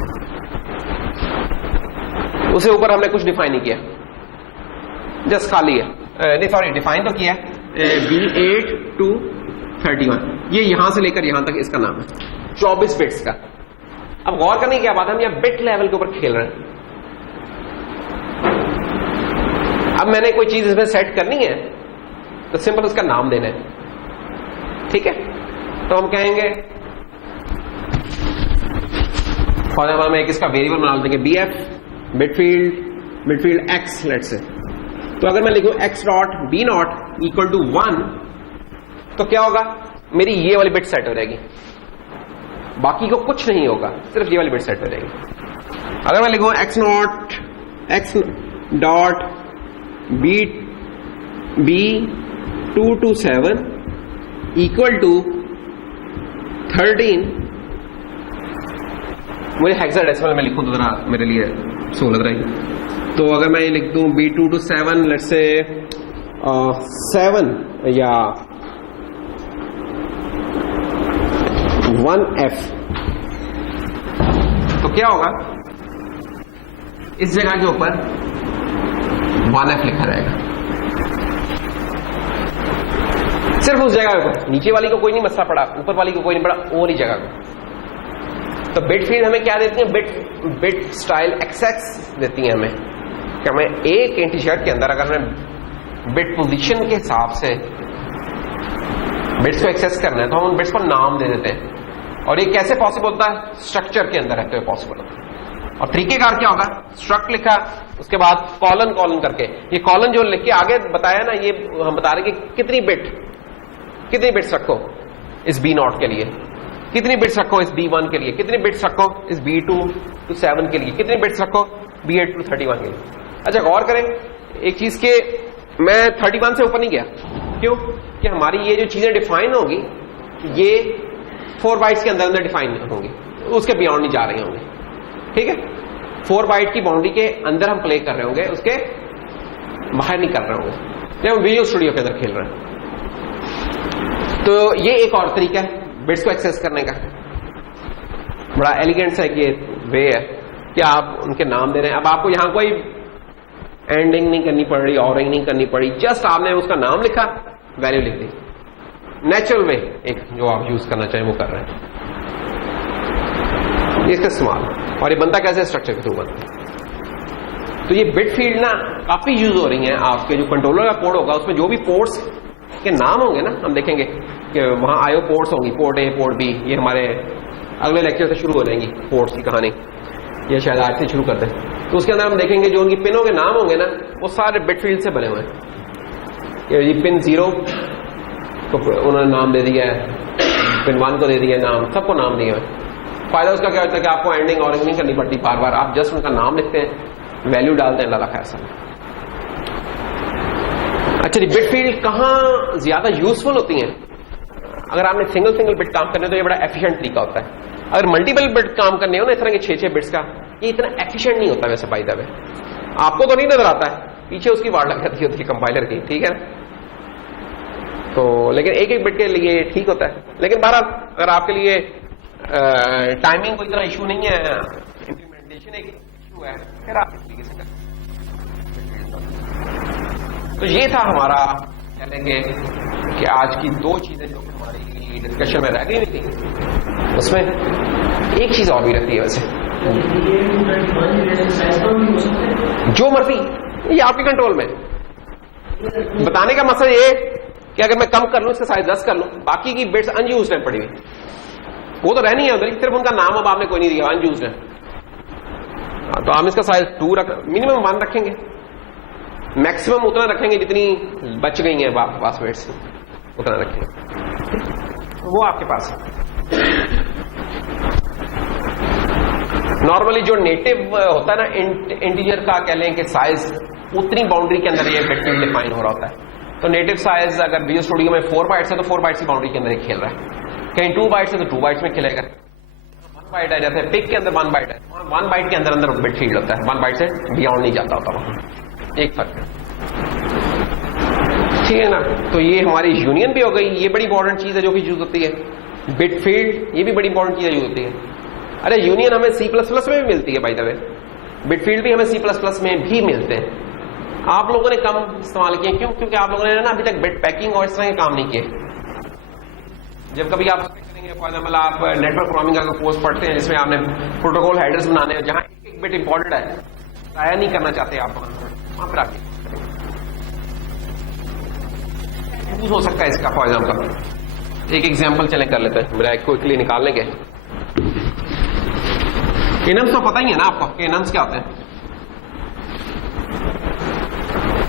उसे ऊपर हमने कुछ डिफाइन नहीं किया, जस्ट खाली है, नहीं सॉरी डिफाइन तो किया है, B8 to 31। ये यहां से लेकर यहां तक इसका नाम है, 24 बिट्स का। अब गौर करने की क्या बात है, हम यहां बिट लेवल के ऊपर खेल रहे हैं। अब मैंने कोई चीज इसमें सेट करनी है तो सिंपल उसका नाम देना है, ठीक है। तो हम कहेंगे फॉर एग्जाम्पल हम एक इसका वेरिएबल बना देंगे BF midfield X let's say. तो अगर मैं लिखूं X dot B not equal to 1 तो क्या होगा, मेरी ये वाली बिट सेट हो जाएगी, बाकी को कुछ नहीं होगा, सिर्फ ये वाली बिट सेट हो जाएगी। अगर मैं लिखूं X dot B2 to 7 equal to 13, मुझे हेक्साडेसिमल में लिखूं तो जरा मेरे लिए सहूलत रहेगी। तो अगर मैं ये लिख दूं B2 to 7 लेट्स से 7 या 1F, तो क्या होगा, इस जगह के ऊपर 1F लिखा रहेगा, सिर्फ उस जगह के ऊपर। नीचे वाली को कोई नहीं मसला पड़ा, ऊपर वाली को कोई नहीं पड़ा, वो वाली जगह को। तो बिट फील्ड हमें क्या देती है, बिट स्टाइल एक्सेस देती है हमें, कि हमें एक इंटीजर के अंदर अगर हमें बिट पोजीशन के हिसाब से बिट्स को एक्सेस करना है तो हम उन बिट्स को नाम दे देते हैं। और ये कैसे पॉसिबल होता है, स्ट्रक्चर के अंदर है तो ये पॉसिबल होता है। और तरीकेकार क्या होगा, स्ट्रक्ट लिखा, उसके बाद कॉलन करके, ये कॉलन जो लिख के आगे बताया ना, ये हम बता रहे कि कितनी बिट्स रखो इस B0 के लिए, कितनी बिट्स रखो इस B1 के लिए, कितनी बिट्स रखो इस B2 to 7 के लिए, कितनी बिट्स रखो B8 to 31 के लिए। अच्छा गौर करें एक चीज के, मैं 31 से ऊपर नहीं गया, क्यों कि हमारी ये जो चीजें डिफाइन होंगी ये 4 बाइट्स के अंदर डिफाइन होंगी, उसके बियॉन्ड नहीं जा रही होंगी, ठीक है। 4 बाइट की बाउंड्री के अंदर हम प्ले कर रहे होंगे, उसके बाहर नहीं कर रहे होंगे, हम विजुअल स्टूडियो के अंदर खेल रहे हैं। तो ये एक और तरीका है बिट्स को एक्सेस करने का, बड़ा एलिगेंट सा ये वे है कि आप उनके नाम दे रहे हैं। अब आपको यहां कोई एंडिंग नहीं करनी पड़ रही, ऑरिंग नहीं करनी पड़ी, जस्ट आपने उसका नाम लिखा, वैल्यू लिख दी, नेचुरल वे एक जो आप यूज करना चाहें वो कर रहे हैं, ये इसका इस्तेमाल। और ये बनता कैसे, स्ट्रक्चर के थ्रू बनता है। तो ये बिट फील्ड ना काफी यूज हो रही है, आपके जो कंट्रोलर का कोड होगा उसमें जो भी पोर्ट्स के नाम होंगे ना, हम देखेंगे कि वहां आईओ पोर्ट्स होंगी, पोर्ट ए पोर्ट बी, ये हमारे अगले लेक्चर से शुरू हो जाएंगी पोर्ट्स की कहानी, ये शायद आज से शुरू करते हैं। तो उसके अंदर हम देखेंगे जो उनकी पिनों के नाम होंगे ना वो सारे बिट फील्ड से बने हुए हैं। ये पिन 0 तो उन्होंने नाम दे दिया है, पिन 1 को दे दिया नाम, सबको नाम दिया है। फायदा उसका क्या होता है कि आपको एंडिंग ऑरिंग नहीं करनी पड़ती बार बार, आप जस्ट उनका नाम लिखते हैं, वैल्यू डालते हैं, अल्लाह खैर सब। अच्छा जी, बिट फील्ड कहां ज्यादा यूजफुल होती हैं? अगर आपने सिंगल बिट काम करने तो ये बड़ा एफिशिएंट तरीका होता है। अगर मल्टीपल बिट काम करने हो ना, इस तरह के 6 बिट्स का, ये इतना एफिशिएंट नहीं होता वैसे बाय द वे। आपको तो नहीं नजर आता है, पीछे उसकी वार्ड लग जाती होती है कंपाइलर की, ठीक है। तो लेकिन एक बिट के लिए ठीक होता है। लेकिन बहरहाल अगर आपके लिए टाइमिंग कोई तरह इशू नहीं है, इंप्लीमेंटेशन एक इशू है, फिर आप इस तरीके से करें। तो ये था हमारा, कह लेंगे कि आज की 2 चीजें जो हमारी डिस्कशन में रह गई थी, उसमें एक चीज और भी रहती है वैसे, जो मर्जी, ये आपके कंट्रोल में। बताने का मकसद ये कि अगर मैं कम कर लूं, इसका साइज 10 कर लूं, बाकी की बिट्स अनयूज्ड है पड़ी हुई, वो तो रहनी है उधर, सिर्फ उनका नाम अब आपने कोई नहीं दिया, अनयूज्ड है। तो हम इसका साइज 2 मिनिमम 1 रखेंगे, मैक्सिमम उतना रखेंगे जितनी बच गई हैं पास बिट्स, उतना रखेंगे, वो आपके पास है। नॉर्मली जो नेटिव होता है ना इंटीजर का, कह लें कि साइज उतनी बाउंड्री के अंदर ये बिट फील्ड डिफाइन हो रहा होता है। तो नेटिव साइज अगर विजुअल स्टूडियो में 4 बाइट्स है तो 4 बाइट्स की बाउंड्री के अंदर ही खेल रहा है, कहीं 2 बाइट्स है तो 2 बाइट्स में खेलेगा। 1 बाइट है, जैसे पिक के अंदर 1 बाइट है, 1 बाइट के अंदर बिट फील्ड होता है, 1 बाइट से बियॉन्ड नहीं जाता होता वहां, एक फर्क है, ठीक है ना। तो ये हमारी यूनियन भी हो गई, ये बड़ी इंपॉर्टेंट चीज है जो कि यूज होती है। बिट फील्ड ये भी बड़ी इंपॉर्टेंट चीज यूज होती है। अरे यूनियन हमें C++ में भी मिलती है by the way, bit field भी हमें C++ में भी मिलते हैं। आप लोगों ने कम इस्तेमाल किए, क्यों? क्योंकि आप लोगों ने ना अभी तक बिट पैकिंग और इस तरह के काम नहीं किए। जब कभी आप करेंगे, फॉर एग्जाम्पल आप नेटवर्क प्रोग्रामिंग का कोर्स पढ़ते हैं जिसमें आपने प्रोटोकॉल हेडर्स बनाने हैं, जहां एक बिट इंपॉर्टेंट है, जाया नहीं करना चाहते आप, वहां पर आके यूज हो सकता है इसका। फॉर एग्जाम्पल एक एग्जाम्पल चले कर लेते हैं, मेरा क्विकली निकालने के। इनम्स तो पता ही है ना आपको कि इनम्स क्या होते हैं?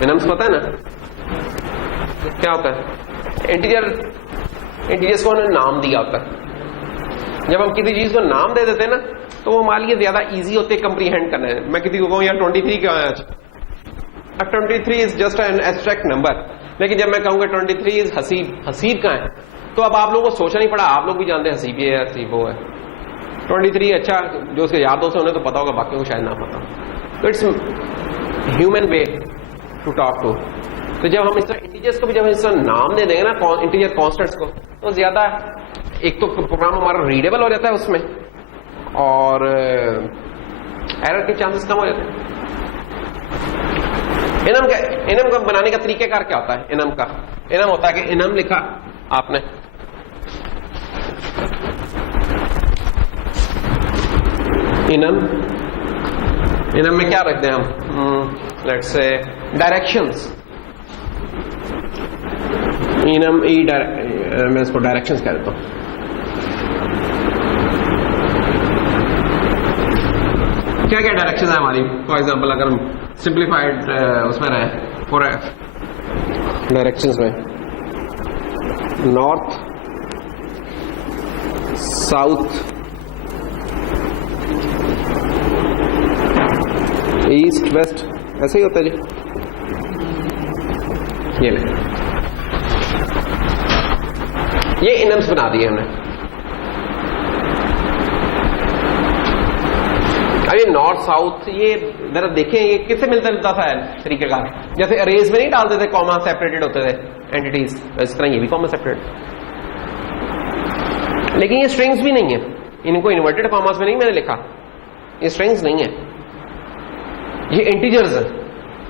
इनम्स पता है ना क्या होता है? इंटीजर्स को उन्होंने नाम दिया होता है। जब हम किसी चीज को नाम दे देते हैं ना, तो वो हमारे लिए ज्यादा इजी होते है कंप्रीहेंड करना है। मैं किसी को कहूं यार 23 क्या है आज, 23 is just an abstract number, लेकिन जब मैं कहूंगा 23 इज हसीब का है, तो अब आप लोगों को सोचना नहीं पड़ा, आप लोग भी जानते हैं हसीब ये है, हसीब वो है। 23 अच्छा, जो उसके यार दोस्त उन्हें तो पता होगा, बाकी को शायद ना पता। तो it's human way to talk to. तो जब हम इस तरह इंटीजर्स को भी जब इस तरह नाम दे देंगे ना, इंटीजर कॉन्स्टेंट्स को, तो ज्यादा एक तो प्रोग्राम हमारा रीडेबल हो जाता है उसमें, और एरर के चांसेस कम हो जाते हैं। इनम का बनाने का तरीकेकार क्या होता है? इनम होता है कि इनम लिखा आपने, इनम में क्या रखते हैं हम? Let's say directions. मैं इसको डायरेक्शंस कह देता हूं। क्या क्या डायरेक्शंस है हमारी? फॉर एग्जांपल अगर हम सिंप्लीफाइड उसमें रहे, फॉर डायरेक्शंस में नॉर्थ, साउथ, ईस्ट, वेस्ट, ऐसे ही होता है जी। ये इनम्स बना दिए हमने। अब ये नॉर्थ साउथ, ये जरा देखें ये किससे मिलता था तरीके का? जैसे अरेज में नहीं डालते थे कॉमा सेपरेटेड होते थे एंटिटीज, इस तरह ये भी कॉमा सेपरेटेड। लेकिन ये स्ट्रिंग्स भी नहीं है, इनको इन्वर्टेड कॉमास में नहीं मैंने लिखा, ये स्ट्रिंग्स नहीं है, ये इंटीजर्स है।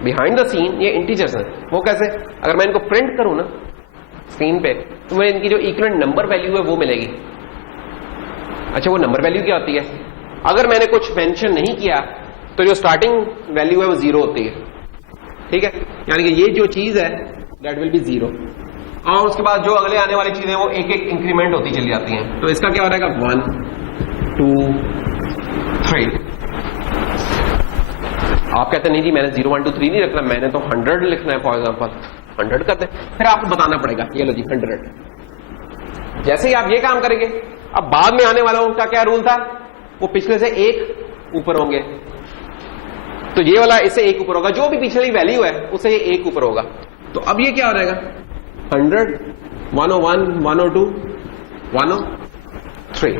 बिहाइंड द सीन ये इंटीजर्स है। वो कैसे? अगर मैं इनको प्रिंट करूं ना स्क्रीन पे, तो मैं इनकी जो इक्विवेलेंट नंबर वैल्यू है वो मिलेगी। अच्छा, वो नंबर वैल्यू क्या होती है? अगर मैंने कुछ मेंशन नहीं किया तो जो स्टार्टिंग वैल्यू है वो 0 होती है, ठीक है? यानी कि ये जो चीज है दैट विल बी 0, और उसके बाद जो अगले आने वाली चीजें वो एक एक इंक्रीमेंट होती चली जाती हैं। तो इसका क्या हो रहेगा? 1 2 3। आप कहते नहीं जी मैंने 0 1 2 3 नहीं रखना, मैंने तो 100 लिखना है। फॉर एग्जाम्पल 100 करते, फिर आपको बताना पड़ेगा ये लो जी 100। जैसे ही आप ये काम करेंगे, अब बाद में आने वालों का क्या रूल था? वो पिछले से 1 ऊपर होंगे, तो ये वाला इससे 1 ऊपर होगा, जो भी पिछली वैल्यू है उससे ये 1 ऊपर होगा। तो अब ये क्या हो जाएगा 100, 101, 102, 103।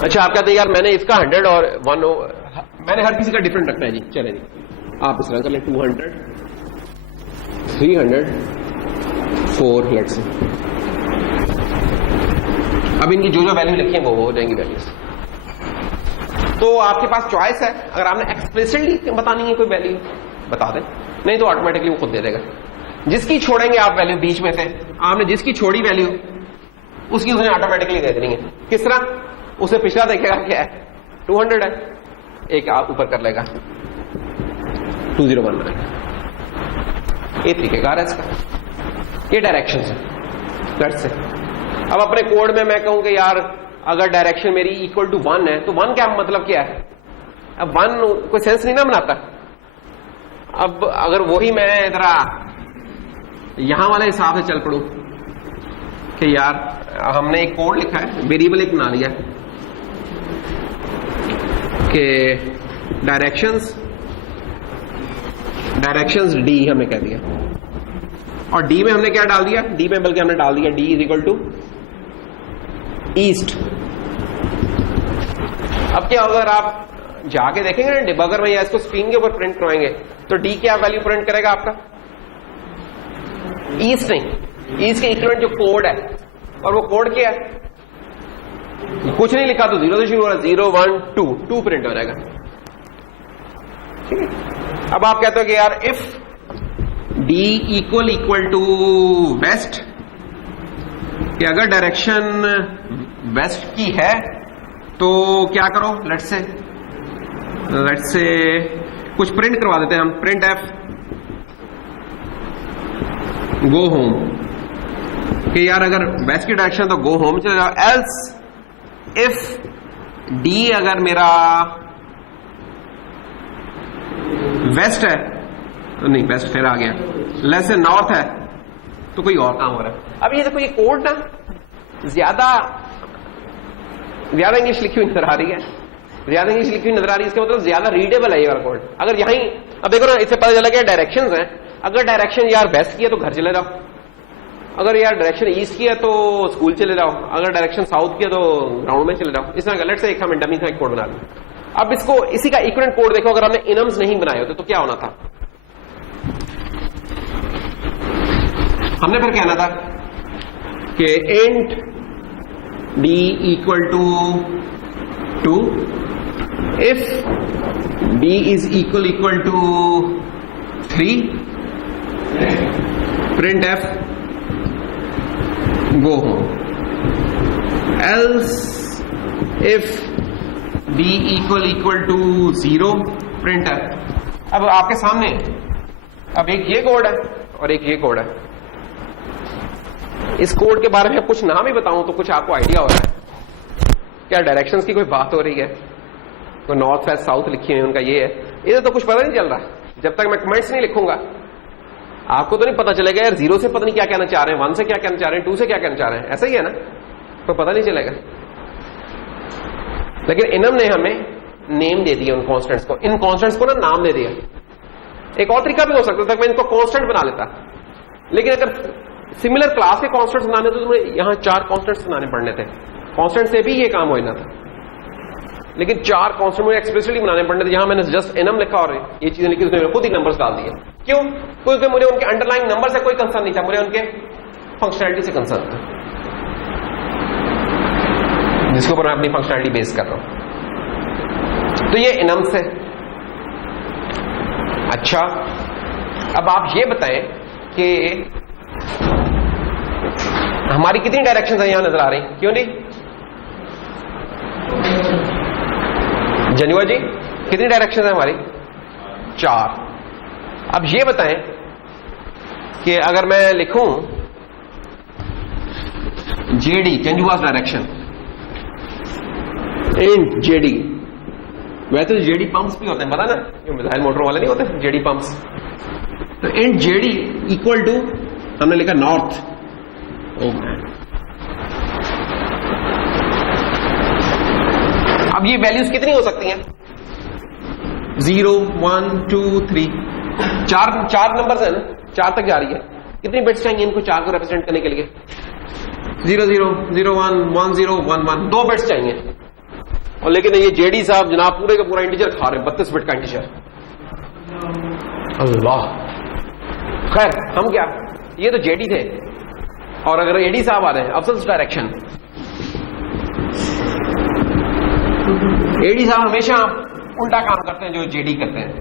अच्छा आप कहते हैं यार मैंने इसका 100 और 10 मैंने हर किसी का डिफरेंट रखना है जी, चले जी आप इस तरह कर लें 200, 300, 4 लेट्स से। अब इनकी जो जो वैल्यू लिखी है वो हो जाएंगी वैल्यूज। तो आपके पास चॉइस है, अगर आपने एक्सप्लिसिटली बतानी है कोई वैल्यू बता दें, नहीं तो ऑटोमेटिकली वो खुद दे देगा। जिसकी छोड़ेंगे आप वैल्यू बीच में से, आपने जिसकी छोड़ी वैल्यू उसकी उसने ऑटोमेटिकली दे देनी है। किस तरह? उसे पिछला देखेगा क्या है 200 है, एक आप ऊपर कर लेगा 201 बनाएगा। ये तरीकेकार है इसका, ये डायरेक्शन है। से अब अपने कोड में मैं कहूं कि यार अगर डायरेक्शन मेरी इक्वल टू 1 है तो 1 क्या मतलब क्या है? अब 1 कोई सेंस नहीं ना बनाता। अब अगर वही मैं जरा यहां वाले हिसाब से चल पड़ू कि यार हमने एक कोड लिखा है, वेरिएबल एक बना लिया कि डायरेक्शंस डी हमने कह दिया, और डी में हमने क्या डाल दिया? डी में बल्कि हमने डाल दिया D is equal to east. अब क्या होगा, अगर आप जाके देखेंगे ना डिबगर में या इसको स्क्रीन के ऊपर प्रिंट करवाएंगे तो डी क्या वैल्यू प्रिंट करेगा आपका? ईस्ट नहीं, ईस्ट के इक्विवेलेंट जो कोड है, और वो कोड क्या है? कुछ नहीं लिखा तो 0 से शुरू हो रहा है, 0 1 2 2 प्रिंट हो जाएगा। ठीक है, अब आप कहते हो कि यार if D equal to west, कि अगर डायरेक्शन वेस्ट की है तो क्या करो, लेट्स से कुछ प्रिंट करवा देते हैं हम, प्रिंट एफ गो होम, कि यार अगर वेस्ट की डायरेक्शन तो गो होम चले जाओ, एल्स इफ डी अगर मेरा वेस्ट है, नहीं वेस्ट फिर आ गया, लेस से नॉर्थ है तो कोई और काम हो रहा है। अब ये देखो ये कोड ना ज्यादा इंग्लिश लिखी हुई नजर आ रही है, ज्यादा इंग्लिश लिखी हुई नजर आ रही है, इसका मतलब ज्यादा रीडेबल है ये वाला कोड। अगर यहीं अब देखो ना, इससे पता चला कि डायरेक्शंस हैं, अगर डायरेक्शन यार वेस्ट की है तो घर चले जाओ, अगर यार डायरेक्शन ईस्ट की है तो स्कूल चले जाओ, अगर डायरेक्शन साउथ की है तो ग्राउंड में चले जाओ। इस तरह लेट्स से एक हम डमी का एक कोड बना लें। अब इसको इसी का इक्विवेलेंट कोड देखो, अगर हमने इनम्स नहीं बनाए होते तो क्या होना था? हमने फिर कहना था कि int D equal to 2 if D is equal to 3 printf go home, else if D equal to 0 printf. अब आपके सामने अब एक ये कोड है और एक ये कोड है। इस कोड के बारे में कुछ नाम ही बताऊं तो कुछ आपको आइडिया हो रहा है क्या? डायरेक्शंस की कोई बात हो रही है, तो नॉर्थ वेस्ट साउथ लिखी हुई उनका ये है, इधर तो कुछ पता नहीं चल रहा। जब तक मैं कमेंट्स नहीं लिखूंगा आपको तो नहीं पता चलेगा यार 0 से पता नहीं क्या कहना चाह रहे हैं, 1 से क्या कहना चाह रहे हैं, 2 से क्या कहना चाह रहे हैं, ऐसा ही है ना, तो पता नहीं चलेगा। लेकिन इनम ने हमें नेम दे दिया उन कॉन्स्टेंट्स को, इन कॉन्स्टेंट्स को ना नाम दे दिया। एक और तरीका भी हो सकता था, मैं इनको कॉन्स्टेंट बना लेता, लेकिन अगर सिमिलर क्लास के कॉन्स्टेंट्स बनाने तो तुम्हें यहां 4 कॉन्स्टेंट्स बनाने पड़ने थे, कॉन्स्टेंट से भी ये काम होना था, लेकिन 4 कॉन्स्टेंट मुझे एक्सप्रेसली बनाने पड़ने थे। यहां मैंने जस्ट इनम लिखा और ये चीजें लिखी, उसमें खुद ही नंबर्स डाल दिए। क्यों? क्योंकि मुझे उनके अंडरलाइन नंबर से कोई कंसर्न नहीं था, मुझे उनके फंक्शनैलिटी से कंसर्न था, जिसके ऊपर मैं अपनी फंक्शनैलिटी बेस कर रहा हूं। तो ये इनम से। अच्छा अब आप ये बताएं कि हमारी कितनी डायरेक्शंस यहां नजर आ रही? क्यों नहीं जनुआ जी, कितनी डायरेक्शंस है हमारी? 4। अब ये बताएं कि अगर मैं लिखूं JD continuous direction in JD, वैसे तो जेडी पंप्स भी होते हैं पता ना, ये मिसाइल मोटर वाले नहीं होते जेडी पंप्स, तो इन जेडी इक्वल टू हमने लिखा नॉर्थ। अब ये वैल्यूज कितनी हो सकती हैं? 0 1 2 3, चार नंबर्स है ना, 4 तक जा रही है। कितनी बिट्स चाहिए इनको 4 को रिप्रेजेंट करने के लिए? 0 0 0 1 1 0 1 1, 2 बिट्स चाहिए। और लेकिन ये जेडी साहब जनाब पूरे का पूरा इंटीजर खा रहे हैं, 32 बिट का इंटीजर। अल्लाह, खैर हम क्या, ये तो जेडी थे, और अगर एडी साहब आ रहे हैं अफजल डायरेक्शन, एडी साहब हमेशा उल्टा काम करते हैं जो जेडी करते हैं।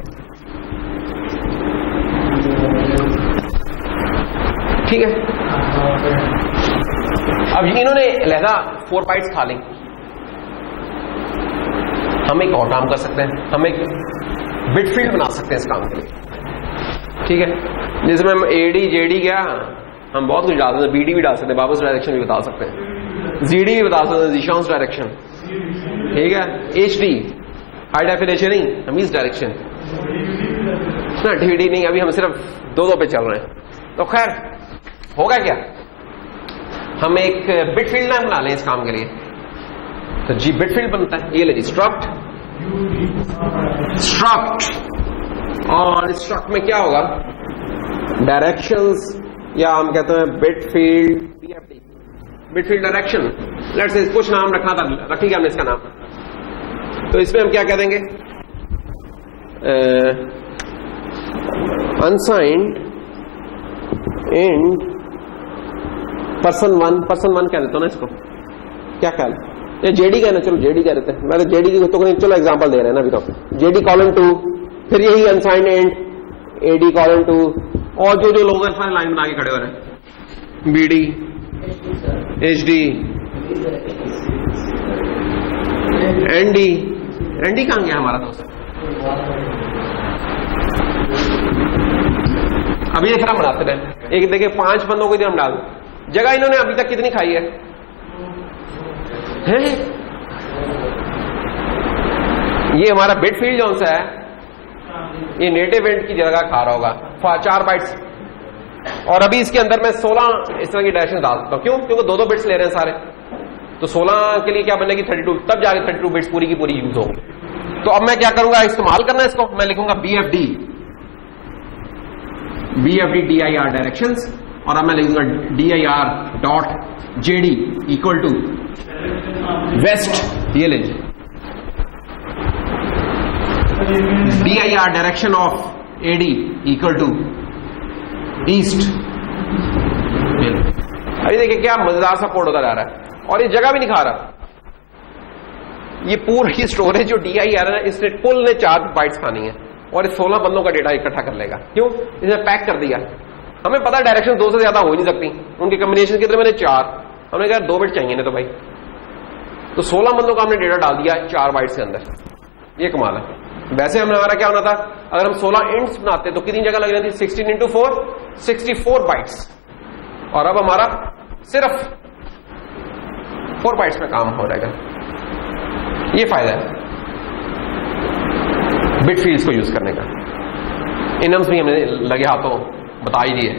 ठीक है, अब इन्होंने लहदा 4 बाइट्स खा ली, हम एक और काम कर सकते हैं, हम एक बिट फील्ड बना सकते हैं इस काम के लिए। ठीक है, जिसमें हम एडी जेडी क्या, हम बहुत कुछ डाल सकते हैं, बीडी भी डाल सकते हैं, वापस डायरेक्शन भी बता सकते हैं, जीडी भी बता सकते हैं, जीशांस डायरेक्शन। ठीक है, एचडी हाई डेफिनेशन नहीं, हम इस डायरेक्शन ना, डीडी नहीं, अभी हम सिर्फ 2 पे चल रहे हैं। तो खैर होगा क्या, हम एक बिट फील्ड ना बना लें इस काम के लिए, तो जी बिट फील्ड बनता है। ये ले जी स्ट्रक्ट, और स्ट्रक्ट में क्या होगा, डायरेक्शंस, या हम कहते हैं bit field BFD, bit field direction. Let's say कुछ नाम रखना था, रख लिया हमने इसका नाम, तो इसमें हम क्या कह देंगे, अनसाइंड एंड पर्सन 1 कह देता हूं ना इसको, क्या ख्याल, ये जेडी कहना, चलो जेडी कह देते हैं, मैं तो जेडी की तो चलो एग्जांपल दे रहे हैं ना अभी, तो जेडी कॉलन 2, फिर यही अनसाइंड एंड एडी कॉलन 2, और जो जो लोग हैं लाइन बना के खड़े हो रहे हैं, बीडी एचडी एनडी, एनडी कहां गया हमारा दोस्त, अभी फिर हम बनाते रहे, एक देखिए 5 बंदों को हम डाल, जगह इन्होंने अभी तक कितनी खाई है, ये हमारा बिट फील्ड जो सा है, ये नेटिव एंड की जगह खा रहा होगा 4 बाइट्स, और अभी इसके अंदर मैं 16 इस तरह की डायरेक्शन डाल सकता हूं। क्यों? क्योंकि 2 बिट्स ले रहे हैं सारे, तो 16 के लिए क्या बनेगी 32, तब जाके 32 बिट्स पूरी की पूरी यूज होंगी। तो अब मैं क्या करूंगा, इस्तेमाल करना है इसको, मैं लिखूंगा BFD DIR डायरेक्शंस, और अब मैं लिखूंगा DIR.JD इक्वल टू वेस्ट, ये ले DIR direction of AD equal to east. अभी देखिए क्या मजेदार सा कोड होता जा रहा है, और ये जगह भी नहीं खा रहा, ये पूरी स्टोरेज जो DIR है इसने कुल ने 4 बाइट्स खानी है, और इस 16 बंदों का डेटा इकट्ठा कर लेगा। क्यों? इसने पैक कर दिया, हमें पता डायरेक्शन 2 से ज्यादा हो ही नहीं सकती, उनके कॉम्बिनेशन कितने मैंने 4, हमने कहा 2 बिट चाहिए ना, तो भाई तो 16 बंदों का हमने डेटा डाल दिया 4 बाइट्स के अंदर, ये कमाल है। वैसे हमने हमारा क्या होना था, अगर हम 16 इंट्स बनाते तो कितनी जगह लग रही थी, 16 into 4 64 बाइट्स, और अब हमारा सिर्फ 4 बाइट्स में काम हो जाएगा। ये फायदा है बिट फील्ड्स को यूज करने का। इनम्स भी हमने लगे हाथों बता ही दिए,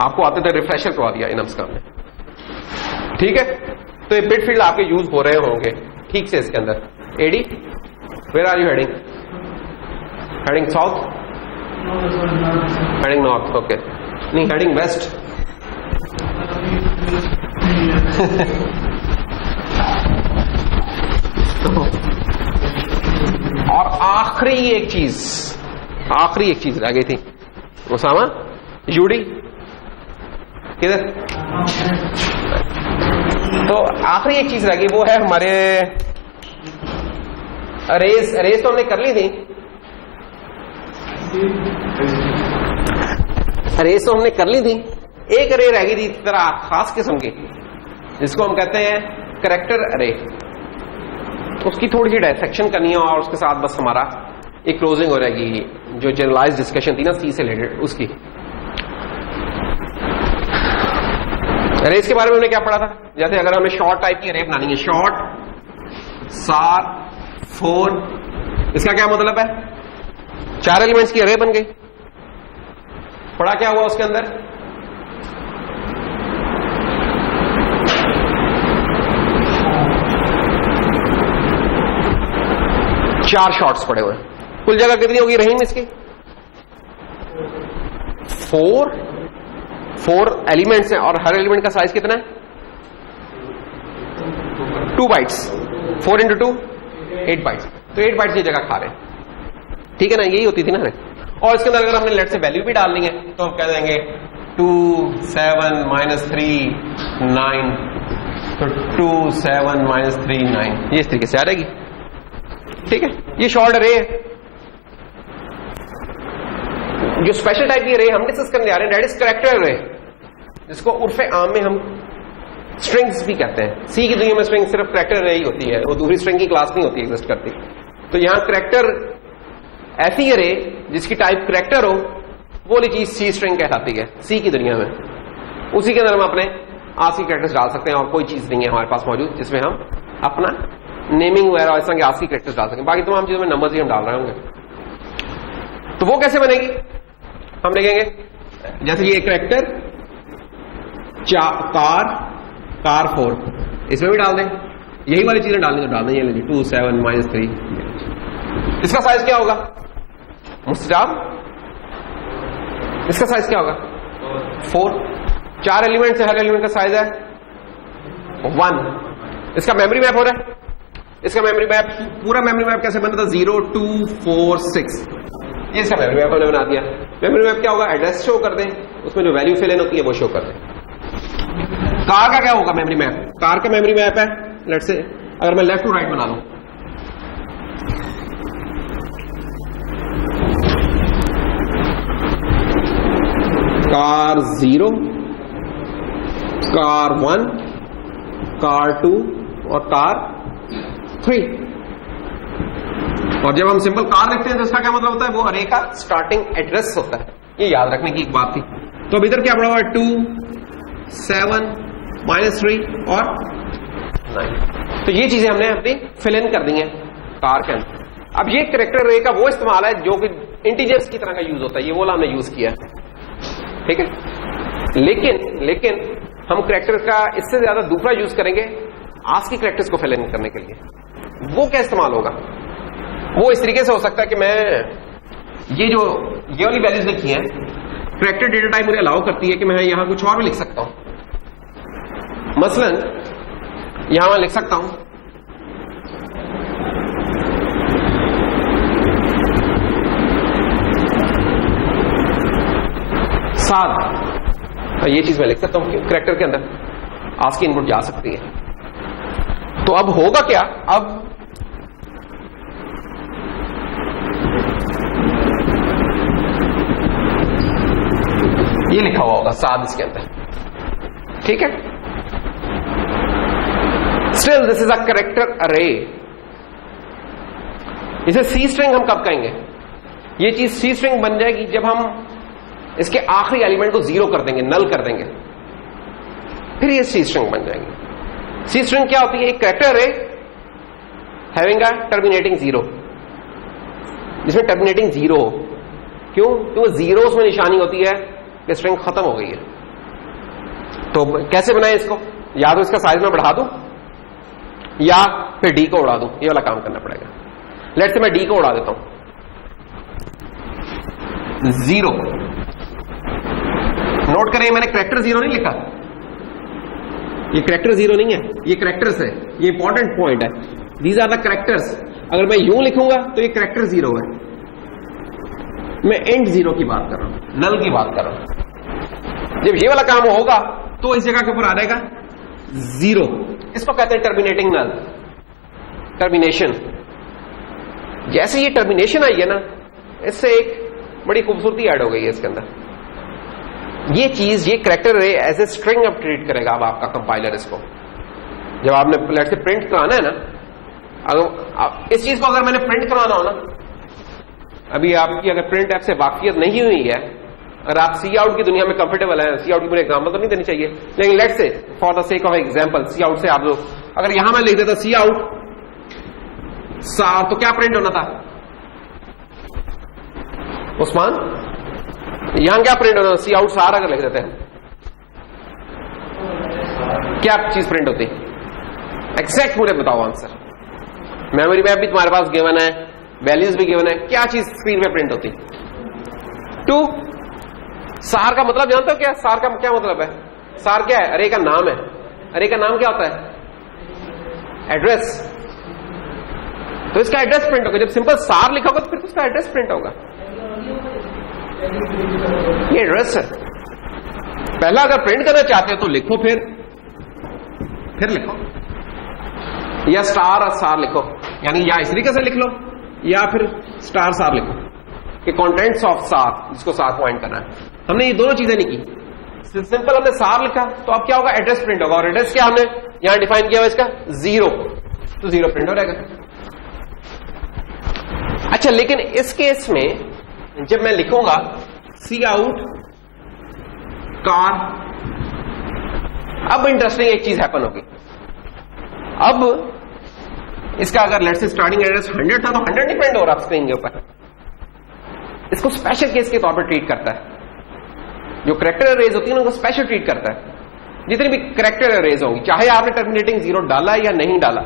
आपको आते थे रिफ्रेशर करवा दिया इनम्स का हमने। ठीक है, तो ये बिट फील्ड आपके यूज हो रहे होंगे ठीक से इसके अंदर। AD, where are you heading? Heading south, heading north, okay, नहीं हेडिंग वेस्ट। और आखिरी एक चीज रह गई थी उसामा, यूडी किधर? तो आखिरी एक चीज रह गई, वो है हमारे अरेज तो हमने कर ली थी, अरेज तो हमने कर ली थी, एक अरे रह गई थी इस तरह खास किस्म की, जिसको हम कहते हैं कैरेक्टर अरे। उसकी थोड़ी सी डायसेक्शन करनी है, और उसके साथ बस हमारा एक क्लोजिंग हो जाएगी, जो जनरलाइज डिस्कशन थी ना सी से रिलेटेड उसकी। अरेज के बारे में हमने क्या पढ़ा था, जैसे अगर हमें शॉर्ट टाइप की अरे बनानी है, शॉर्ट सार 4, इसका क्या मतलब है, 4 एलिमेंट्स की अरे बन गई। पढ़ा क्या हुआ उसके अंदर, चार शॉर्ट्स पड़े हुए हैं। कुल जगह कितनी होगी रहीम इसकी? 4 एलिमेंट्स हैं और हर एलिमेंट का साइज कितना है? 2 बाइट्स। 4 into 2 8 bytes. तो 8 बाइट्स की जगह खा रहे हैं, ठीक है ना, यही होती थी ना। और इसके अंदर अगर हमने लेट से वैल्यू भी डालनी है तो हम कह देंगे 2 7 -3 9, तो 2 7 -3 9, ये इस तरीके से आ जाएगी, ठीक है। ये शॉर्ट अरे है। जो स्पेशल टाइप की अरे हम डिस्कस करने जा रहे हैं, दैट इज कैरेक्टर अरे, जिसको उर्फे आम में हम स्ट्रिंग्स भी कहते हैं। सी की दुनिया में स्ट्रिंग सिर्फ कैरेक्टर अरे ही होती है, वो दूसरी स्ट्रिंग की क्लास नहीं होती, एग्जिस्ट करती। तो यहां कैरेक्टर ऐसी अरे जिसकी टाइप कैरेक्टर हो, वो वाली चीज सी स्ट्रिंग कहलाती है सी की दुनिया में। उसी के अंदर हम अपने आस्की कैरेक्टर्स डाल सकते हैं और कोई चीज नहीं है हमारे पास मौजूद जिसमें हम अपना नेमिंग वगैरह इस तरह के आस्की कैरेक्टर्स डाल सकें। बाकी तमाम चीजों में नंबर्स ही हम डाल रहे होंगे। तो वो कैसे बनेगी? हम लिखेंगे जैसे ये कैरेक्टर कार 4, इसमें भी डाल दें, यही वाली चीजें डालनी तो डाल दें। ये 2 7 -3। इसका साइज क्या होगा मुस्ताब? इसका साइज क्या होगा? 4। 4 एलिमेंट से हर एलिमेंट का साइज है 1। इसका मेमोरी मैप हो रहा है। इसका मेमोरी मैप, पूरा मेमोरी मैप कैसे बनता था? 0 2 4 6, ये इसका मेमोरी मैप हमने बना दिया। मेमोरी मैप क्या होगा? एड्रेस शो कर दें, उसमें जो वैल्यू फिल इन होती है वो शो कर दें। कार का क्या होगा मेमोरी मैप? कार का मेमोरी मैप है, लेट्स से अगर मैं लेफ्ट टू राइट बना लूं, कार 0, कार 1, कार 2 और कार 3। और जब हम सिंपल कार लिखते हैं तो इसका क्या मतलब होता है? वो अरे का स्टार्टिंग एड्रेस होता है। ये याद रखने की एक बात थी। तो अब इधर क्या पड़ा हुआ है? 2 7 -3 और 9। तो ये चीजें हमने अपनी फिल इन कर दी हैं कार के अंदर। अब ये कैरेक्टर अरे का वो इस्तेमाल है जो कि इंटीजर्स की तरह का यूज होता है, ये वो हमने यूज किया है, ठीक है। लेकिन हम कैरेक्टर का इससे ज्यादा दूसरा यूज करेंगे आस्की कैरेक्टर्स को फिल इन करने के लिए। वो क्या इस्तेमाल होगा? वो इस तरीके से हो सकता है कि मैं ये वाली वैल्यूज लिखी हैं, कैरेक्टर डेटा टाइप मुझे अलाउ करती है कि मैं यहां कुछ और भी लिख सकता हूं। मसलन यहां मैं लिख सकता हूं 7, ये चीज मैं लिख सकता हूं कैरेक्टर के अंदर आस्की इनपुट जा सकती है। तो अब होगा क्या? अब ये लिखा हुआ होगा 7 इसके अंदर, ठीक है। Still this is a character अरे। इसे सी स्ट्रिंग हम कब कहेंगे? ये चीज सी स्ट्रिंग बन जाएगी जब हम इसके आखिरी एलिमेंट को 0 कर देंगे, नल कर देंगे, फिर ये सी स्ट्रिंग बन जाएगी। सी स्ट्रिंग क्या होती है? एक कैरेक्टर अरे हैविंग अ टर्मिनेटिंग 0, जिसमें टर्मिनेटिंग 0 हो। क्यों? तो 0 उसमें निशानी होती है कि स्ट्रिंग खत्म हो गई है। तो कैसे बनाए इसको? या तो इसका साइज में बढ़ा दूं या फिर डी को उड़ा दूं, ये वाला काम करना पड़ेगा। लेट्स से मैं डी को उड़ा देता हूं 0। नोट करें मैंने कैरेक्टर 0 नहीं लिखा, ये कैरेक्टर 0 नहीं है, ये कैरेक्टर्स है। ये इंपॉर्टेंट पॉइंट है, दीज आर द कैरेक्टर्स। अगर मैं यूं लिखूंगा तो ये कैरेक्टर 0 है। मैं एंड 0 की बात कर रहा हूं, नल की बात कर रहा हूं। जब ये वाला काम होगा तो इस जगह के ऊपर आ जाएगा 0। इसको कहते हैं टर्मिनेटिंग नल, टर्मिनेशन। जैसे ये टर्मिनेशन आई है ना, इससे एक बड़ी खूबसूरती ऐड हो गई है इसके अंदर। ये चीज, ये कैरेक्टर एज ए स्ट्रिंग अब ट्रीट करेगा अब आपका कंपाइलर इसको। जब आपने लेट से प्रिंट कराना है ना, अगर इस चीज को अगर मैंने प्रिंट कराना हो ना, अभी आपकी अगर प्रिंट ऐप से वाकफियत नहीं हुई है, अगर आप सी आउट की दुनिया में कंफर्टेबल है, सी आउट की मुझे एग्जाम्पल तो नहीं देनी चाहिए, लेकिन let say for the sake of example cout से आप लोग, अगर यहां मैं लिख देता सी आउट सार, तो क्या प्रिंट होना था उस्मान? यहां क्या प्रिंट होना? सी आउट सार अगर लिख देते हैं क्या चीज प्रिंट होती? एग्जैक्ट मुझे बताओ आंसर। मेमोरी मैप भी तुम्हारे पास गिवन है, वैल्यूज भी गिवन है, क्या चीज स्क्रीन पे प्रिंट होती? 2 सार का मतलब जानते हो क्या? सार का क्या मतलब है? सार क्या है? अरे का नाम है। अरे का नाम क्या होता है? एड्रेस। तो इसका एड्रेस प्रिंट होगा। जब सिंपल सार लिखा होगा तो फिर उसका एड्रेस प्रिंट होगा। ये एड्रेस है। पहला अगर प्रिंट करना चाहते हो तो लिखो, फिर लिखो, या स्टार और सार लिखो, यानी या इस तरीके से लिख लो या फिर स्टार सार लिखो कि कंटेंट्स ऑफ सार, जिसको सार पॉइंट करना है। हमने ये दोनों चीजें नहीं की, सिंपल हमने सार लिखा तो अब क्या होगा? एड्रेस प्रिंट होगा। और एड्रेस क्या हमने यहां डिफाइन किया हुआ इसका? 0, तो 0 प्रिंट हो जाएगा। अच्छा, लेकिन इस केस में जब मैं लिखूंगा सी आउट कार, अब इंटरेस्टिंग एक चीज हैपन होगी। अब इसका अगर लेट्स से स्टार्टिंग एड्रेस 100 था तो 100 नहीं प्रिंट हो रहा स्क्रीन के ऊपर। इसको स्पेशल केस के तौर पर ट्रीट करता है। जो करेक्टर अरेज होती है उनको स्पेशल ट्रीट करता है। जितनी भी करेक्टर अरेज होंगी, चाहे आपने टर्मिनेटिंग 0 डाला या नहीं डाला,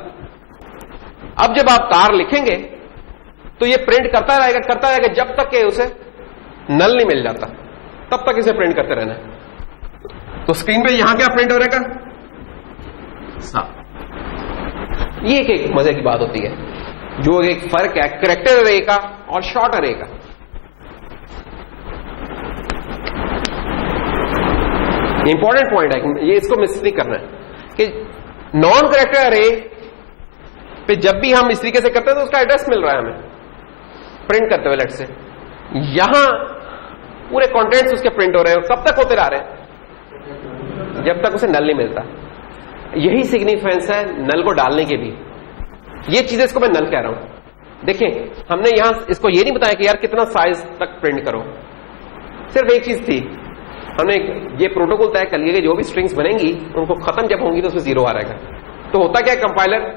अब जब आप कार लिखेंगे तो ये प्रिंट करता रहेगा जब तक कि उसे नल नहीं मिल जाता, तब तक इसे प्रिंट करते रहना है। तो स्क्रीन पे यहां क्या प्रिंट हो रहेगा? ये एक मजे की बात होती है, जो एक फर्क है करेक्टर अरे का और शॉर्ट अरे का। इंपॉर्टेंट पॉइंट है, ये इसको मिस नहीं करना है कि नॉन करेक्टर अरे पे जब भी हम इस तरीके से करते हैं तो उसका एड्रेस मिल रहा है हमें प्रिंट करते हुए। लेट से यहां पूरे कंटेंट्स उसके प्रिंट हो रहे हैं, कब तक होते रह रहे हैं? जब तक उसे नल नहीं मिलता। यही सिग्निफिकेंस है नल को डालने के भी। ये चीजें इसको मैं नल कह रहा हूं। देखिए, हमने यहां इसको ये नहीं बताया कि यार कितना साइज तक प्रिंट करो, सिर्फ एक चीज थी, हमने ये प्रोटोकॉल तय कर लिया कि जो भी स्ट्रिंग्स बनेंगी उनको खत्म जब होंगी तो उसमें 0 आ रहेगा। तो होता क्या है, कंपाइलर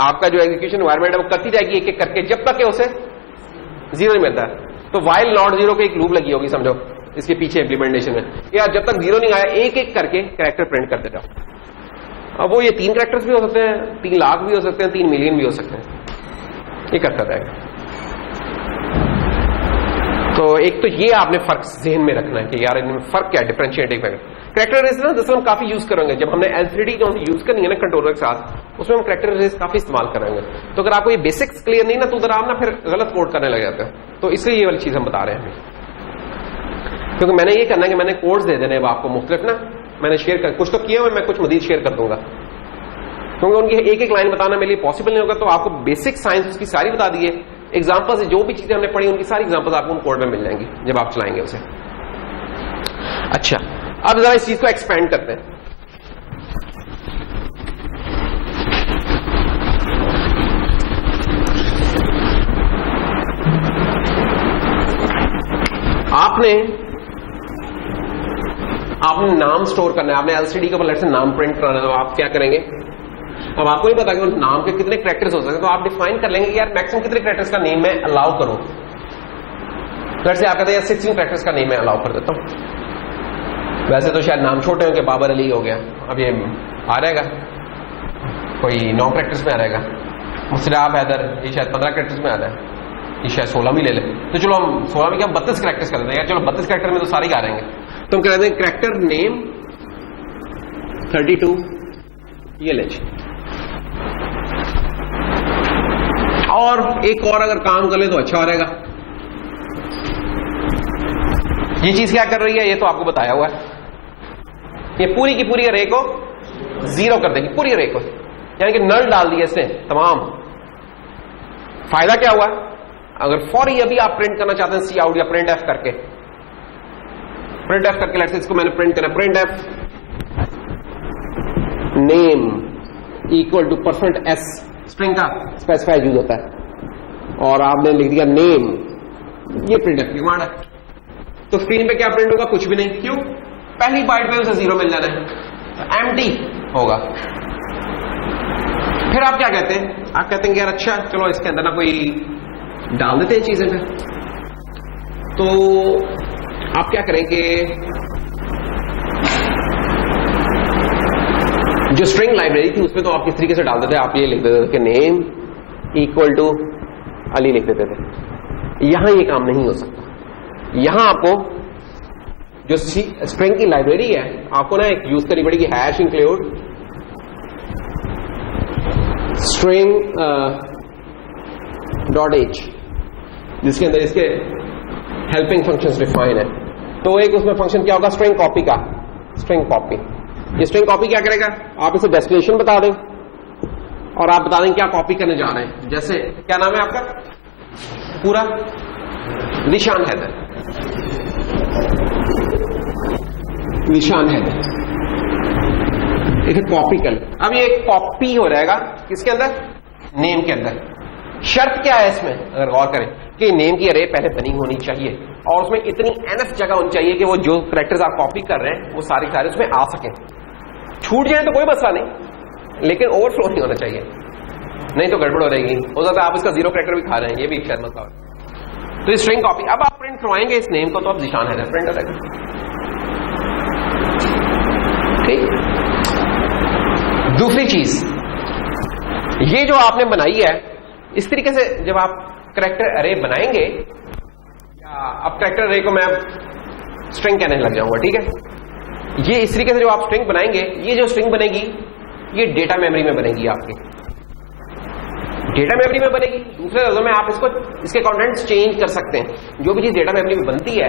आपका जो एग्जीक्यूशन एनवायरमेंट है वो करती जाएगी एक एक करके जब तक कि उसे 0 नहीं मिलता है। तो वाइल नॉट 0 की एक लूप लगी होगी समझो इसके पीछे इंप्लीमेंटेशन में, यार जब तक 0 नहीं आया एक एक करके कैरेक्टर प्रिंट करते जाओ। अब वो ये 3 कैरेक्टर्स भी हो सकते हैं, 3 लाख भी हो सकते हैं, 3 मिलियन भी हो सकते हैं, ये करता जाएगा। तो एक तो ये आपने फर्क जहन में रखना है कि यार इनमें फर्क क्या है, डिफरेंशिएटिंग फैक्टर। कैरेक्टर रेस ना जैसे हम काफी यूज करेंगे, जब हमने L3D जो यूज करनी है ना कंट्रोलर के साथ, उसमें हम कैरेक्टर रेस काफी इस्तेमाल करेंगे। तो अगर आपको ये बेसिक्स क्लियर नहीं ना तो उधर आप ना फिर गलत कोड करने लग जाते हो। तो इसलिए ये वाली चीज हम बता रहे हैं, क्योंकि मैंने ये करना है कि मैंने कोड्स दे देने आपको मुख्तलिफ ना, मैंने शेयर कर कुछ तो किया हुआ, मैं कुछ मजीद शेयर कर दूंगा, क्योंकि उनकी एक एक लाइन बताना मेरे लिए पॉसिबल नहीं होगा। तो आपको बेसिक साइंस उसकी सारी बता दी है, एग्जाम्पल से जो भी चीजें हमने पढ़ी उनकी सारी एग्जाम्पल्स आपको उन कोड में मिल जाएंगी जब आप चलाएंगे उसे। अच्छा, अब जरा इस चीज को एक्सपेंड करते हैं। आपने नाम स्टोर करना है, आपने एलसीडी के ऊपर से नाम प्रिंट कराना है, तो आप क्या करेंगे? अब आपको नहीं पता कि उस नाम के कितने कैरेक्टर्स हो सकते हैं, तो आप डिफाइन कर लेंगे कि यार मैक्सिमम कितने कैरेक्टर्स का नेम मैं अलाउ करूं। जैसे आप कहते हैं 16 कैरेक्टर्स का नेम मैं अलाउ कर देता हूं। वैसे तो शायद नाम छोटे होंगे, बाबर अली हो गया, अब ये आ रहेगा कोई 9 कैरेक्टर्स में आ रहेगा। मुस्ताब हैदर ये शायद 15 कैरेक्टर्स में आ रहा है, ये शायद 16 भी ले ले। तो चलो हम 16 में क्या 32 कैरेक्टर्स कर देते हैं यार, चलो 32 कैरेक्टर में तो सारे आ रहेंगे। तो हम कह देते हैं कैरेक्टर नेम 32 ये ले। और एक और अगर काम कर ले तो अच्छा हो रहेगा। ये चीज क्या कर रही है ये तो आपको बताया हुआ है, ये पूरी की पूरी अरे को 0 कर देगी, पूरी अरे को, यानी कि नल डाल दिया इसने तमाम। फायदा क्या हुआ? अगर फौरी अभी आप प्रिंट करना चाहते हैं सी आउट या प्रिंट एफ करके, लेट्स से इसको मैंने प्रिंट करना, printf name equal to %s string का स्पेसिफायर यूज होता है, और आपने लिख दिया नेम, ये प्रिंट एफ की कमांड है। तो स्क्रीन पे क्या प्रिंट होगा? कुछ भी नहीं। क्यों? पहली बाइट पे उसे 0 मिल जाना है, तो एम्प्टी होगा। फिर आप क्या कहते हैं? आप कहते हैं कि यार अच्छा चलो इसके अंदर ना कोई डाल देते हैं चीजें। फिर तो आप क्या करेंगे, जो स्ट्रिंग लाइब्रेरी थी उसमें तो आप किस तरीके से डाल देते हैं, आप ये लिख देते थे कि नेम इक्वल टू अली लिख देते थे। यहां ये काम नहीं हो सकता। यहां आपको जो स्ट्रिंग की लाइब्रेरी है आपको ना एक यूज करनी पड़ेगी, hash include string dot H, जिसके अंदर इसके हेल्पिंग फंक्शंस डिफाइन है। तो एक उसमें फंक्शन क्या होगा, स्ट्रिंग कॉपी का, स्ट्रिंग कॉपी। ये स्ट्रिंग कॉपी क्या करेगा, आप इसे डेस्टिनेशन बता दें और आप बता दें क्या कॉपी करने जा रहे हैं। जैसे क्या नाम है आपका पूरा, निशान हैदर, निशान हैदर, इसे कॉपी कर। अब ये कॉपी हो जाएगा किसके अंदर, नेम के अंदर। शर्त क्या है इसमें, अगर गौर करें कि नेम की अरे पहले बनी होनी चाहिए और उसमें इतनी एनफ जगह होनी चाहिए कि वो जो कैरेक्टर्स आप कॉपी कर रहे हैं वो सारे उसमें आ सके। छूट जाए तो कोई मसला नहीं, लेकिन ओवरफ्लो नहीं होना चाहिए, नहीं तो गड़बड़ हो रहेगी। हो सकता है आप इसका जीरो कैरेक्टर भी खा रहे हैं, ये भी शायद मसला है। तो स्ट्रिंग कॉपी, अब आप प्रिंट करवाएंगे इस नेम को तो अब निशान है प्रिंट हो जाएगा। ठीक, दूसरी चीज ये जो आपने बनाई है, इस तरीके से जब आप कैरेक्टर अरे बनाएंगे, या अब कैरेक्टर अरे को मैं स्ट्रिंग कहने लग जाऊंगा, ठीक है। ये इस तरीके से जो आप स्ट्रिंग बनाएंगे, ये जो स्ट्रिंग बनेगी ये डेटा मेमोरी में बनेगी, आपकी डेटा मेमोरी में बनेगी। दूसरे लफ्जों में आप इसको, इसके कंटेंट्स चेंज कर सकते हैं। जो भी चीज डेटा मेमोरी में बनती है,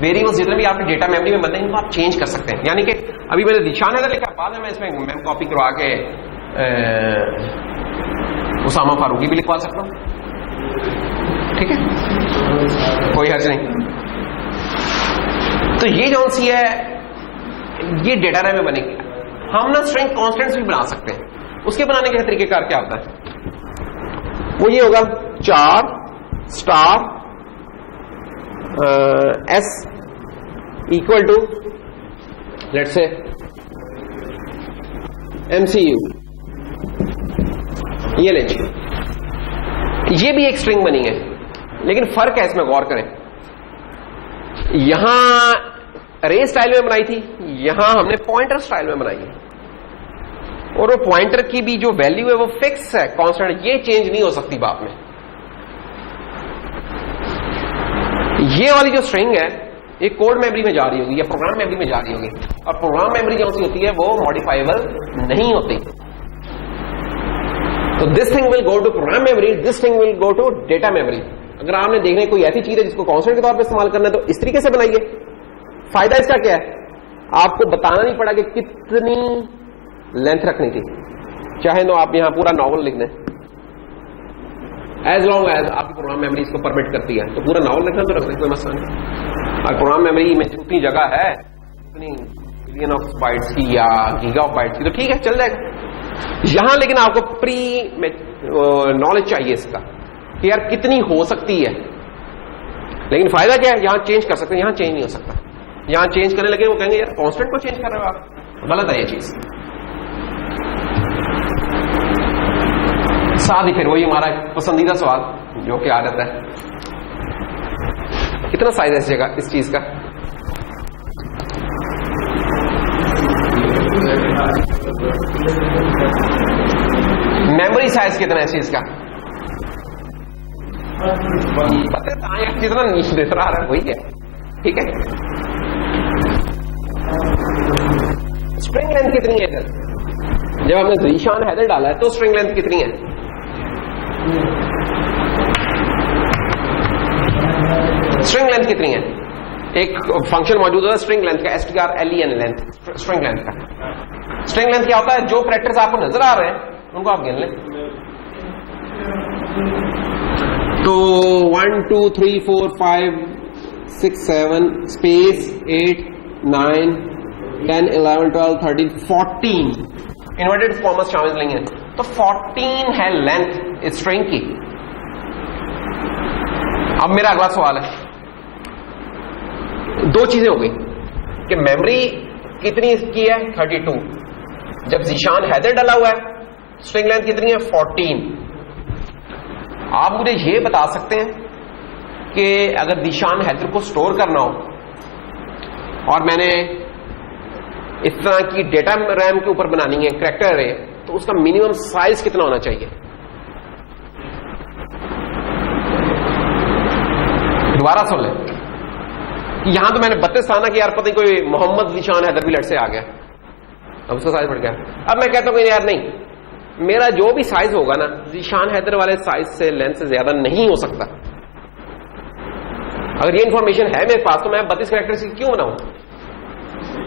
वेरिएबल्स जितने भी आपके डेटा मेमोरी में बनते हैं, उनको आप चेंज कर सकते हैं। यानी कि अभी मैंने निशान है लिखा, बाद में मैं इसमें मैं कॉपी करवा के उसामा फारूकी भी लिखवा सकता हूं, ठीक है, कोई हर्ज नहीं। तो ये जो सी है ये डेटा रैम में बनेगी। हम ना स्ट्रिंग कांस्टेंट्स भी बना सकते हैं। उसके बनाने के तरीकेकार क्या होता है, वो ये होगा 4 star S equal to let's say MCU, ये लीजिए, ये भी एक स्ट्रिंग बनी है, लेकिन फर्क है इसमें, गौर करें। यहां अरे स्टाइल में बनाई थी, यहां हमने पॉइंटर स्टाइल में बनाई है, और वो पॉइंटर की भी जो वैल्यू है वो फिक्स है, कांस्टेंट, ये चेंज नहीं हो सकती बाद में। ये वाली जो स्ट्रिंग है ये कोड मेमोरी में जा रही होगी या प्रोग्राम मेमोरी में जा रही होगी, और प्रोग्राम मेमोरी जो सी होती है वो मॉडिफाइबल नहीं होती। तो this thing will go to program memory, this thing will go to data memory. अगर आपने देखने कोई ऐसी चीज है जिसको कांस्टेंट के तौर पे इस्तेमाल करना है तो इस तरीके से बनाइए। फायदा इसका क्या है, आपको बताना नहीं पड़ा कि कितनी लेंथ रखनी थी, चाहे तो आप यहां पूरा नॉवल लिख दें, एज लॉन्ग एज आपकी प्रोग्राम मेमोरी इसको परमिट करती है, तो पूरा नॉवल लिखना तो रख सकते, कोई मसला नहीं। और प्रोग्राम मेमोरी में जितनी जगह है उतनी बिलियन ऑफ बाइट्स की या गीगा ऑफ बाइट्स की, तो ठीक है, चल जाएगा। यहां लेकिन आपको प्री नॉलेज चाहिए इसका कि यार कितनी हो सकती है। लेकिन फायदा क्या है, यहां चेंज कर सकते हैं, यहां चेंज नहीं हो सकता। यहां चेंज करने लगे वो कहेंगे यार कांस्टेंट को चेंज कर रहे हो आप, गलत है ये चीज। साथ ही फिर वही हमारा पसंदीदा सवाल जो कि आदत है, कितना साइज है इस जगह इस चीज का, मेमोरी साइज कितना है इस चीज का, पता है कितना नीचे दिख रहा है, वही है, ठीक है। स्ट्रिंग लेंथ कितनी है इधर, जब हमने ज़ीशान हैदर डाला है तो स्ट्रिंग लेंथ कितनी है, स्ट्रिंग लेंथ कितनी है। एक फंक्शन मौजूद है स्ट्रिंग लेंथ का, strlen लेंथ, स्ट्रिंग लेंथ का। स्ट्रिंग लेंथ क्या होता है, जो कैरेक्टर्स आपको नजर आ रहे हैं उनको आप गिन लें। तो 1 2 3 4 5 6 7 स्पेस 8 9 10 11 12 13 14 इन्वर्टेड कॉमर्स शामिल लेंगे, तो 14 है लेंथ इस स्ट्रिंग की। अब मेरा अगला सवाल है, दो चीजें हो गई कि मेमोरी कितनी इसकी है 32, जब ज़ीशान हैदर डाला हुआ है स्ट्रिंग लेंथ कितनी है 14। आप मुझे ये बता सकते हैं कि अगर ज़ीशान हैदर को स्टोर करना हो और मैंने इस तरह की डेटा रैम के ऊपर बनानी है कैरेक्टर अरे, तो उसका मिनिमम साइज कितना होना चाहिए। दोबारा सुन लें, यहां तो मैंने 32 था ना कि यार पता नहीं कोई मोहम्मद निशान हैदर भी लट से आ गया, अब उसका साइज बढ़ गया। अब मैं कहता हूं कि यार नहीं, मेरा जो भी साइज होगा ना निशान हैदर वाले साइज से लेंथ से ज्यादा नहीं हो सकता। अगर ये इंफॉर्मेशन है मेरे पास तो मैं 32 कैरेक्टर्स की क्यों बनाऊं?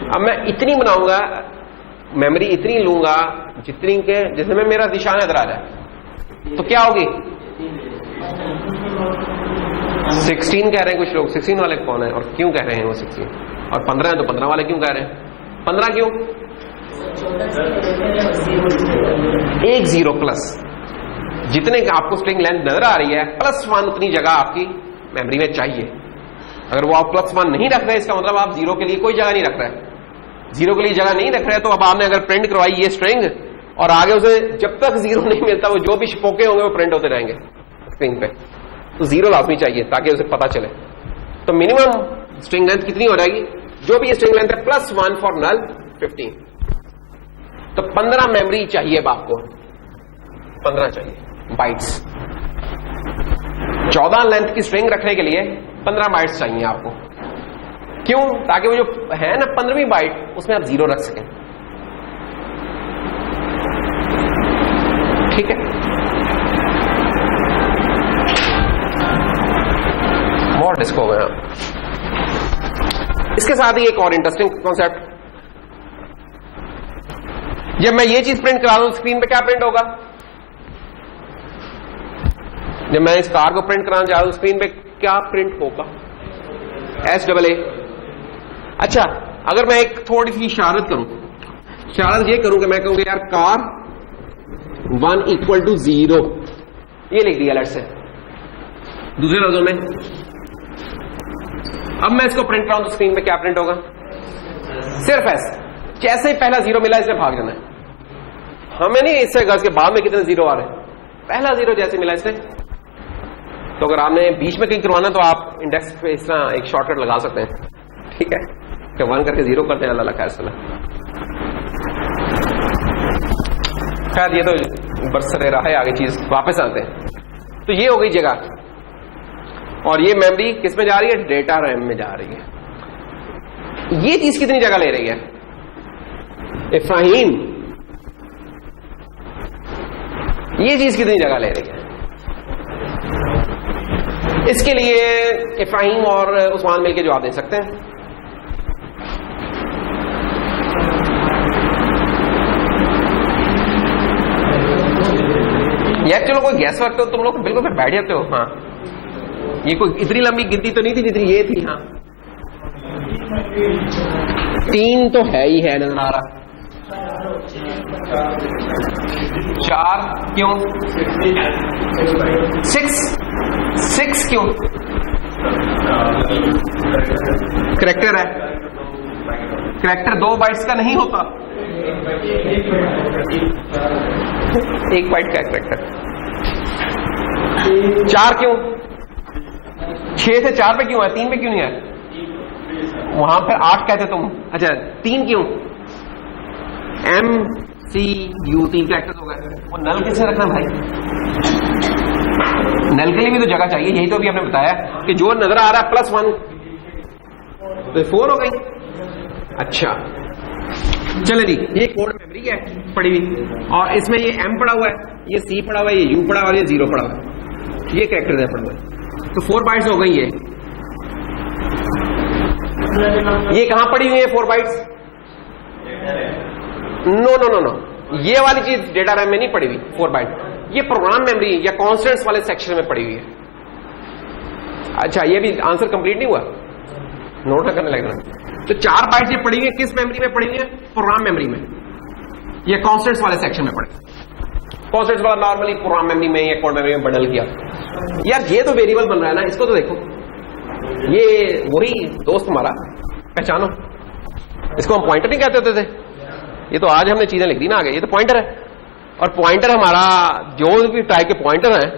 अब मैं इतनी बनाऊंगा, मेमोरी इतनी लूंगा जितनी के जिसमें मेरा निशान हैदर आ जाए, तो क्या होगी? 16 कह रहे हैं कुछ लोग। 16 वाले कौन है और क्यों कह रहे हैं वो 16? और 15 है तो 15 वाले क्यों कह रहे हैं? 15 क्यों? एक 0 प्लस, जितने का आपको स्ट्रिंग लेंथ नजर आ रही है +1 उतनी जगह आपकी मेमोरी में चाहिए। अगर वो आप +1 नहीं रख रहे इसका मतलब आप 0 के लिए कोई जगह नहीं रख रहे। 0 के लिए जगह नहीं रख रहे तो अब आपने अगर प्रिंट करवाई ये स्ट्रिंग और आगे उसे जब तक 0 नहीं मिलता वो जो भी छिपोके होंगे वो प्रिंट होते रहेंगे स्क्रीन पे, तो 0 लाजमी चाहिए ताकि उसे पता चले। तो मिनिमम स्ट्रिंग लेंथ कितनी हो जाएगी? जो भी ये स्ट्रिंग लेंथ है +1 फॉर नल 15, तो 15 मेमोरी चाहिए अब आपको, 15 चाहिए बाइट्स। 14 लेंथ की स्ट्रिंग रखने के लिए 15 बाइट्स चाहिए आपको। क्यों? ताकि वो जो है ना 15वीं बाइट उसमें आप 0 रख सकें। ठीक है, बहुत डिस्को हो गया। इसके साथ ही एक और इंटरेस्टिंग कॉन्सेप्ट, जब मैं ये चीज प्रिंट करा दूं स्क्रीन पे क्या प्रिंट होगा? जब मैं इस कार को प्रिंट कराना चाह रहा हूं स्क्रीन पे क्या प्रिंट होगा? SAA। अच्छा, अगर मैं एक थोड़ी सी इशारत करूं, इशारत ये करूं कि मैं कहूं यार कार 1 = 0, ये लिख दिया अलर्ट से। दूसरे लफ्जों में अब मैं इसको प्रिंट कराऊं तो स्क्रीन पे क्या प्रिंट होगा? सिर्फ S। जैसे ही पहला 0 मिला इसने भाग जाना है, हमें नहीं इससे गज के बाद में कितने 0 आ रहे हैं, पहला 0 जैसे मिला इसने। तो अगर आपने बीच में कहीं करवाना तो आप इंडेक्स पे इस तरह एक शॉर्टकट लगा सकते हैं। ठीक है, कि 1 करके 0 करते हैं, अल्लाह खैर सला। खैर ये तो बरसरे रहा है, आगे चीज वापस आते हैं। तो ये हो गई जगह, और ये मेमोरी किस में जा रही है? डेटा रैम में जा रही है। ये चीज कितनी जगह ले रही है? इफ्राहीम, ये चीज कितनी जगह ले रही है? इसके लिए इफ्राहीम और उस्मान मिलकर जवाब दे सकते हैं। यार चलो कोई गैस वर्क तो तुम लोग बिल्कुल फिर बैठ जाते हो। हाँ, ये कोई इतनी लंबी गिनती तो नहीं थी जितनी ये थी। हाँ, 3 तो है ही है, नजर आ रहा। 4 क्यों? 6 क्यों? करैक्टर है, करैक्टर 2 बाइट्स का नहीं होता, 1 बाइट का करैक्टर। 4 क्यों? 6 से 4 पे क्यों है? 3 पे क्यों नहीं है? वहां पर 8 कहते तुम। अच्छा, 3 क्यों? MCU 3 कैरेक्टर्स हो गए। वो नल किससे रखना भाई? नल के लिए भी तो जगह चाहिए। यही तो अभी आपने बताया कि जो नजर आ रहा है +1, तो 4 हो गई। अच्छा चले जी, ये कोड मेमोरी है पड़ी हुई, और इसमें ये M पड़ा हुआ है, ये C पड़ा हुआ है, ये U पड़ा हुआ है, ये 0 पड़ा हुआ है, ये कैरेक्टर है पड़ा हुआ है। तो 4 बाइट्स हो गई। ये कहां पड़ी हुई है 4 बाइट्स? नो, ये वाली चीज डेटा रैम में नहीं पड़ी हुई 4 बाइट, ये प्रोग्राम मेमोरी या कॉन्स्टेंट्स वाले सेक्शन में पड़ी हुई है। अच्छा, ये भी आंसर कंप्लीट नहीं हुआ, नोट ना करने लगना। तो 4 बाइट्स ये पड़ी हुई है, किस मेमोरी में पड़ी हुई है? प्रोग्राम मेमोरी में, या कॉन्स्टेंट्स वाले सेक्शन में पड़ी। कॉन्स्टेंट्स वाला नॉर्मली प्रोग्राम मेमोरी में या कोड मेमोरी में बंडल किया। यार ये तो वेरिएबल बन रहा है ना, इसको तो देखो, ये वही दोस्त हमारा, पहचानो इसको। हम पॉइंटर नहीं कहते होते थे, ये तो आज हमने चीजें लिख दी ना आगे। ये तो पॉइंटर है, और पॉइंटर हमारा जो भी टाइप के पॉइंटर हैं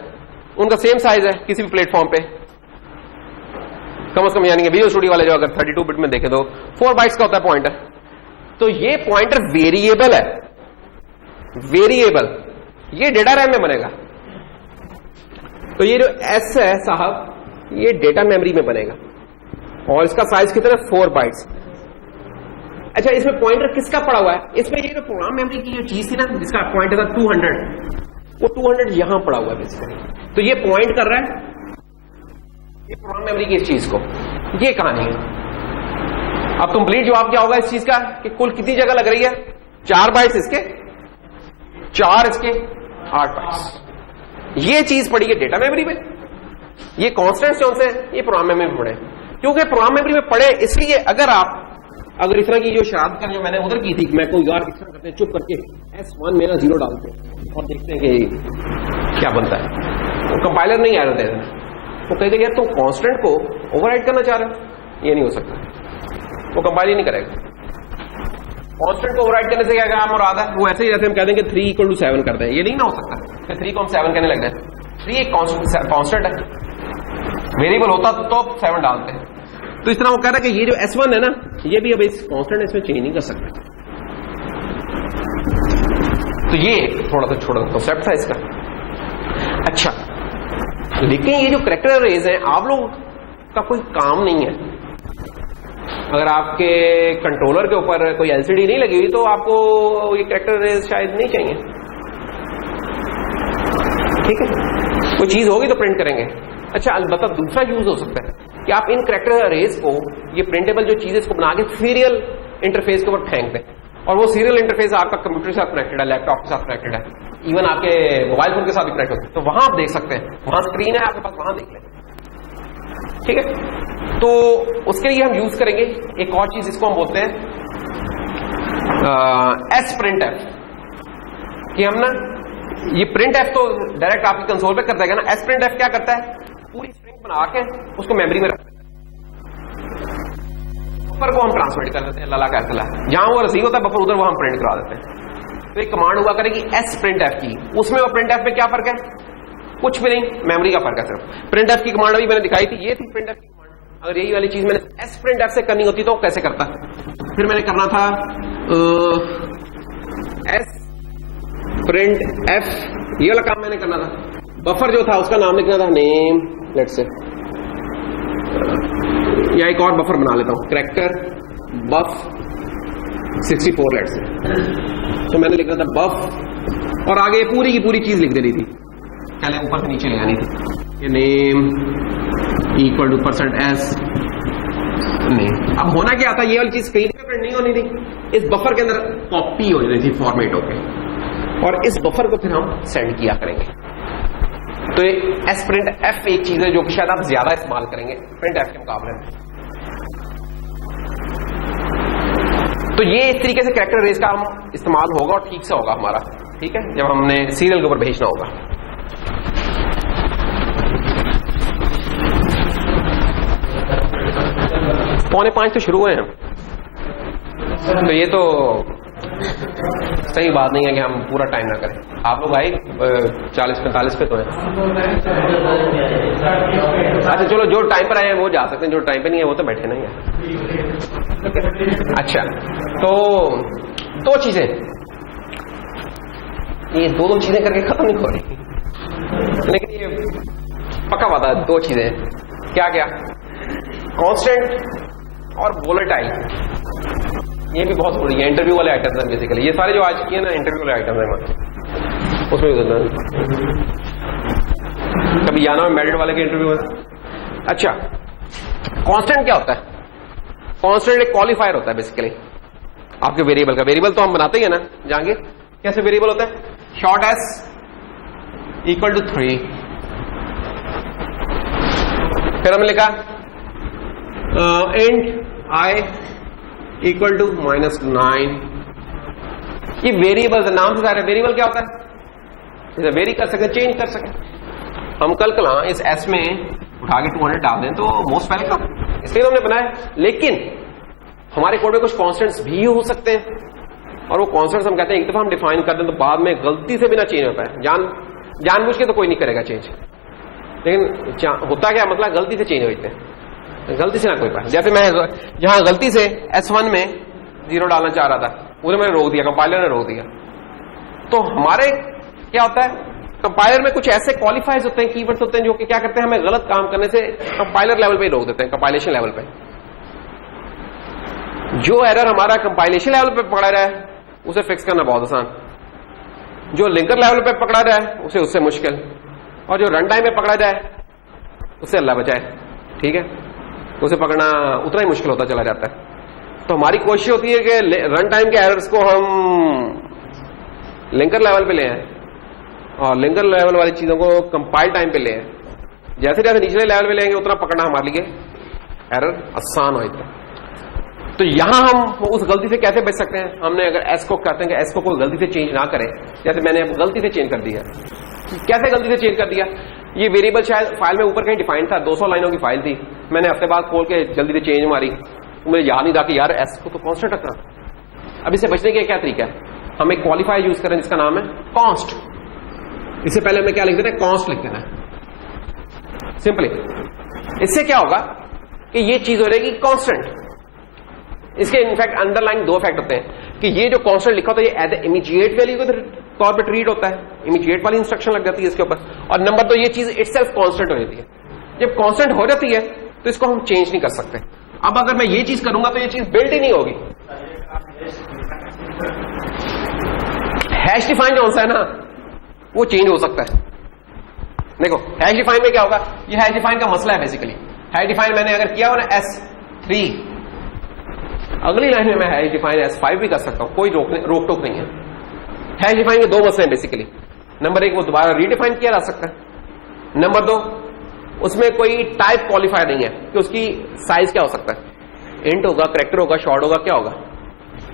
उनका सेम साइज है किसी भी प्लेटफॉर्म पे, कम से कम। यानी कि विजुअल स्टूडियो वाले जो अगर 32 बिट में देखें तो 4 बाइट्स का होता है पॉइंटर। तो ये पॉइंटर वेरिएबल है, वेरिएबल, ये डेटा रैम में बनेगा। तो ये जो S है साहब, ये डेटा मेमोरी में बनेगा, और इसका साइज कितना है 4 बाइट्स। अच्छा, इसमें पॉइंटर किसका पड़ा हुआ है? इसमें ये जो प्रोग्राम मेमोरी की जो चीज थी ना जिसका पॉइंटर था 200, वो 200 यहां पड़ा हुआ है बेसिकली। तो ये पॉइंट कर रहा है ये प्रोग्राम मेमोरी की इस चीज को। ये कहानी है। अब कंप्लीट जवाब क्या होगा इस चीज का कि कुल कितनी जगह लग रही है? 4 बाइट्स इसके, 4 इसके, 8 बाइट्स। ये चीज पड़ी है डेटा मेमोरी में। ये कॉन्स्टेंट्स कौन से हैं? ये प्रोग्राम मेमोरी में पड़े, क्योंकि प्रोग्राम मेमोरी में पड़े इसलिए अगर इस तरह की जो शरारत कर जो मैंने उधर की थी, मैं कोई यार इस तरह करते हैं चुप करके S1 में ना 0 डालते हैं और देखते हैं कि क्या बनता है। वो कंपाइलर नहीं आ रहे थे, वो कहते यार तुम कांस्टेंट को ओवरराइड करना चाह रहे हो, ये नहीं हो सकता, वो कंपाइल ही नहीं करेगा। कांस्टेंट को ओवरराइड करने से क्या काम मुराद है? वो ऐसे ही जैसे हम कह देंगे 3 = 7 करते हैं, ये नहीं ना हो सकता। 3 को हम 7 कहने लग जाए, 3 एक कांस्टेंट है, वेरिएबल होता तो 7 डालते हैं। तो इस तरह वो कह रहा है कि ये जो S1 है ना, ये भी अब इस कांस्टेंट इसमें चेंज नहीं कर सकता। तो ये थोड़ा सा छोटा कॉन्सेप्ट था इसका। अच्छा, लेकिन ये जो कैरेक्टर अरेज है आप लोग का कोई काम नहीं है। अगर आपके कंट्रोलर के ऊपर कोई LCD नहीं लगी हुई तो आपको ये कैरेक्टर अरेज शायद नहीं चाहिए, ठीक है? कोई चीज होगी तो प्रिंट करेंगे। अच्छा, अलबत्ता दूसरा यूज हो सकता है कि आप इन कैरेक्टर अरेज को, ये प्रिंटेबल जो चीजें इसको बना के सीरियल इंटरफेस के ऊपर फेंक दें, और वो सीरियल इंटरफेस आपका कंप्यूटर के साथ कनेक्टेड है, लैपटॉप के साथ कनेक्टेड है, इवन आपके मोबाइल फोन के साथ भी कनेक्ट होता है। तो वहां आप देख सकते हैं, वहां स्क्रीन है आपके पास, वहां देख लें, ठीक है? तो उसके लिए हम यूज करेंगे एक और चीज, इसको हम बोलते हैं sprintf, कि हम ना ये printf तो डायरेक्ट आपकी कंसोल पे कर देगा ना। sprintf क्या करता है? पूरी स्ट्रिंग बना के उसको मेमोरी में रख देते हैं, बफर को हम ट्रांसमिट कर देते हैं, लला का असला, जहां वो रिसीव होता है बफर उधर वो हम प्रिंट करा देते हैं। तो एक कमांड हुआ करेगी sprintf की, उसमें और printf में क्या फर्क है? कुछ भी नहीं, मेमोरी का फर्क है सिर्फ। printf की कमांड अभी मैंने दिखाई थी, ये थी printf की कमांड। अगर यही वाली चीज मैंने sprintf से करनी होती तो कैसे करता? फिर मैंने करना था sprintf, ये वाला काम मैंने करना था। बफर जो था उसका नाम लिखना था नेम, लेट्स से, या एक और बफर बना लेता हूं, कैरेक्टर बफ 64 लेट्स से। तो मैंने लिखना था बफ, और आगे पूरी की पूरी चीज लिख देनी थी, पहले ऊपर से नीचे ले आनी थी, ये नेम =%s नेम। अब होना क्या था, ये वाली चीज स्क्रीन पे प्रिंट नहीं होनी थी, इस बफर के अंदर कॉपी हो जाती थी फॉर्मेट होके, और इस बफर को फिर हम सेंड किया करेंगे। तो ये sprintf एक चीज है जो कि शायद आप ज्यादा इस्तेमाल करेंगे printf के मुकाबले में। तो ये इस तरीके से कैरेक्टर अरेज का हम इस्तेमाल होगा और ठीक से होगा हमारा, ठीक है, जब हमने सीरियल के ऊपर भेजना होगा। पौने 5 तो शुरू हुए हैं, तो ये तो सही बात नहीं है कि हम पूरा टाइम ना करें। आप लोग भाई 40-45 पे तो है। अच्छा चलो, जो टाइम पर आए हैं वो जा सकते हैं, जो टाइम पे नहीं है वो तो बैठे नहीं है। अच्छा, तो 2 चीजें, ये 2 चीजें करके खत्म नहीं हो रही, लेकिन ये पक्का बात है। 2 चीजें क्या क्या? कांस्टेंट और वोलेटाइल। ये भी बहुत जरूरी है, इंटरव्यू वाले आइटम्स हैं बेसिकली। ये सारे जो आज किए ना इंटरव्यू वाले आइटम्स हैं, उसमें कभी जाना है मेरिट वाले के इंटरव्यू में। अच्छा, कांस्टेंट क्या होता है? कांस्टेंट एक क्वालिफायर होता है बेसिकली आपके वेरिएबल का। वेरिएबल तो हम बनाते ही है ना, जाएंगे कैसे वेरिएबल होता है? शॉर्ट एस =3, फिर हमने लिखा इंट आई =-9। ये वेरिएबल नाम से सारे वेरिएबल क्या होता है? वेरी कर सके, चेंज कर सके। हम कल इस एस में उठा के 200 डाल दें तो मोस्ट वेलकम, इसलिए हमने बनाया। लेकिन हमारे कोड में कुछ कॉन्स्टेंट्स भी हो सकते हैं, और वो कॉन्स्टेंट्स हम कहते हैं एक दफा हम डिफाइन कर दें तो बाद में गलती से भी ना चेंज होता है। जानबूझ के तो कोई नहीं करेगा चेंज, लेकिन होता क्या मतलब गलती से चेंज होते हैं, गलती से ना कोई पाए। जैसे मैं यहां गलती से S1 में 0 डालना चाह रहा था, उसे मैंने रोक दिया, कंपाइलर ने रोक दिया। तो हमारे क्या होता है, कंपाइलर में कुछ ऐसे क्वालिफायर्स होते हैं, कीवर्ड्स होते हैं जो कि क्या करते हैं, हमें गलत काम करने से कंपाइलर लेवल पे ही रोक देते हैं, कंपाइलेशन लेवल पे। जो एरर हमारा कंपाइलेशन लेवल पे पकड़ा रहा है उसे फिक्स करना बहुत आसान, जो लिंकर लेवल पे पकड़ा रहा है उसे उससे मुश्किल, और जो रन टाइम पे पकड़ा जाए उससे अल्लाह बचाए, ठीक है, उसे पकड़ना उतना ही मुश्किल होता चला जाता है। तो हमारी कोशिश होती है कि रन टाइम के एरर्स को हम लिंकर लेवल पे ले आए और लिंकर लेवल वाली चीजों को कंपाइल टाइम पे ले आए। जैसे जैसे निचले लेवल पे लेंगे उतना पकड़ना हमारे लिए एरर आसान हो जाता है। तो यहां हम उस गलती से कैसे बच सकते हैं? हमने अगर एस को कहते हैं कि एस को कोई गलती से चेंज ना करे, जैसे मैंने अब गलती से चेंज कर दिया, कैसे गलती से चेंज कर दिया? ये वेरिएबल शायद फाइल में ऊपर कहीं डिफाइंड था, 200 लाइनों की फाइल थी, मैंने हफ्ते बाद खोल के जल्दी से चेंज मारी, तो मुझे याद नहीं था कि यार एस को तो कांस्टेंट रखना। अब इससे बचने का क्या तरीका है? हम एक क्वालिफायर यूज करें जिसका नाम है कॉन्स्ट। इससे पहले हमें क्या लिख देना है? कॉन्स्ट लिख देना है सिंपली। इससे क्या होगा कि ये चीज हो रहेगी कांस्टेंट। इसके इनफैक्ट अंडरलाइन दो फैक्ट होते हैं कि ये जो कांस्टेंट लिखा होता है ये एज इमीडिएट वैल्यू के तौर पर ट्रीट होता है, इमीडिएट वाली इंस्ट्रक्शन लग जाती है इसके ऊपर, और नंबर दो ये चीज इटसेल्फ कांस्टेंट हो जाती है। जब कांस्टेंट हो जाती है तो इसको हम चेंज नहीं कर सकते। अब अगर मैं ये चीज करूंगा तो ये चीज बिल्ड ही नहीं होगी। हैश डिफाइन जो है ना वो चेंज हो सकता है। देखो हैश डिफाइन में क्या होगा, ये हैश डिफाइन का मसला है बेसिकली। हैश डिफाइन मैंने अगर किया हो ना S3, अगली लाइन में मैं हैश डिफाइन S5 भी कर सकता हूं, कोई रोक टोक नहीं है। हैश डिफाइन के दो मसले हैं बेसिकली। नंबर एक, वो दोबारा रीडिफाइन किया जा सकता है। नंबर दो, उसमें कोई टाइप क्वालिफायर नहीं है कि उसकी साइज क्या हो सकता है, इंट होगा, कैरेक्टर होगा, शॉर्ट होगा, क्या होगा।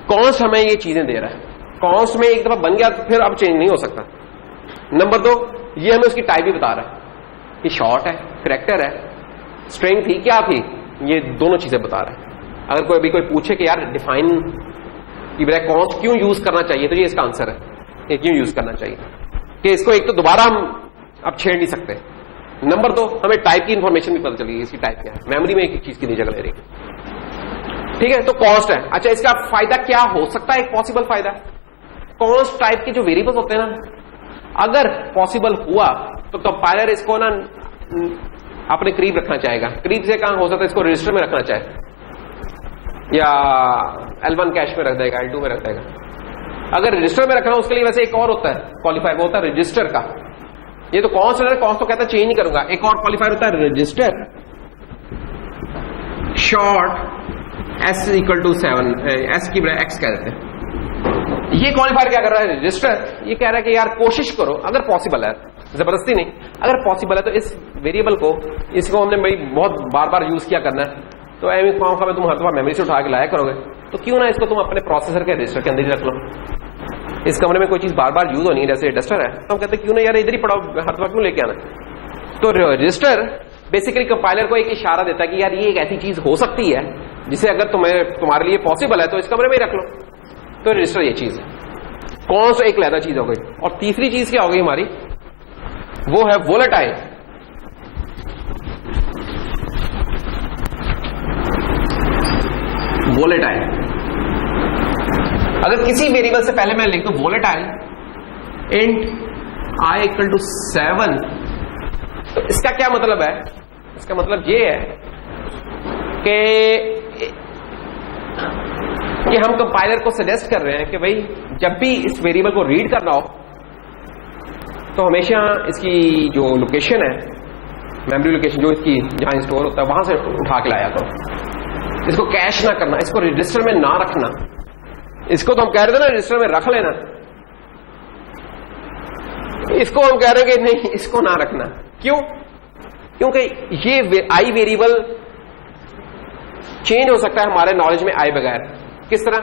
कॉन्स्ट हमें ये चीजें दे रहा है, कॉन्स्ट में एक दफा बन गया फिर अब चेंज नहीं हो सकता। नंबर दो, ये हमें उसकी टाइप भी बता रहा है कि शॉर्ट है, कैरेक्टर है, स्ट्रिंग थी, क्या थी, ये दोनों चीजें बता रहा है। अगर कोई अभी कोई पूछे कि यार डिफाइन की बजाय कॉन्स्ट क्यों यूज करना चाहिए, तो ये इसका आंसर है, ये क्यों यूज करना चाहिए कि इसको एक तो दोबारा हम अब छेड़ नहीं सकते। नंबर दो, हमें टाइप की इंफॉर्मेशन भी पता चली, इसकी टाइप क्या है, मेमोरी में एक चीज की नहीं जगह ले रही। ठीक है, तो कॉस्ट है। अच्छा, इसका फायदा क्या हो सकता है? एक पॉसिबल फायदा, कॉस्ट टाइप के जो वेरिएबल्स होते हैं ना, अगर पॉसिबल हुआ तो कंपाइलर इसको ना अपने करीब रखना चाहेगा। करीब से कहां हो सकता है, इसको रजिस्टर में रखना चाहे या L1 कैश में रख देगा, L2 में रख देगा। अगर रजिस्टर में रखना उसके लिए वैसे एक और होता है क्वालिफायर, वो होता है रजिस्टर का। ये तो कॉन्स्ट है, कॉन्स्ट तो कहता है चेंज नहीं करूंगा। एक और क्वालिफायर होता है register short S equal to 7, S की बजाय X कह देते हैं। ये क्वालिफायर क्या कर रहा है? रजिस्टर ये कह रहा है कि यार कोशिश करो, अगर पॉसिबल है, जबरदस्ती नहीं, अगर पॉसिबल है तो इस वेरिएबल को, इसको हमने भाई बहुत बार बार यूज किया करना है, तो एम फॉर्म का तुम हर दफा मेमोरी से उठा के लाया करोगे, तो क्यों ना इसको तुम अपने प्रोसेसर के रजिस्टर के अंदर ही रख लो। इस कमरे में कोई चीज बार बार यूज होनी है, जैसे डस्टर है, तो हम कहते हैं क्यों ना यार इधर ही पढ़ाओ, हर दफा क्यों लेके आना। तो रजिस्टर बेसिकली कंपाइलर को एक इशारा देता है कि यार ये एक ऐसी चीज हो सकती है जिसे अगर तुम्हारे लिए पॉसिबल है तो इस कमरे में ही रख लो। तो रजिस्टर ये चीज है। कौन सा एक लहदा चीज हो गई। और तीसरी चीज क्या हो गई हमारी, वो है वोलेटाइल। वोलेटाइल, अगर किसी वेरिएबल से पहले मैं लिख दूं volatile int I equal to 7, तो इसका क्या मतलब है? इसका मतलब ये है कि हम कंपाइलर को सजेस्ट कर रहे हैं कि भाई जब भी इस वेरिएबल को रीड करना हो तो हमेशा इसकी जो लोकेशन है, मेमोरी लोकेशन जो इसकी जहां स्टोर होता है, वहां से उठा के लाया करो। इसको कैश ना करना, इसको रजिस्टर में ना रखना। इसको तो हम कह रहे थे ना रजिस्टर में रख लेना, इसको हम कह रहे हैं कि नहीं, इसको ना रखना। क्यों? क्योंकि ये आई वेरिएबल चेंज हो सकता है हमारे नॉलेज में आए बगैर। किस तरह?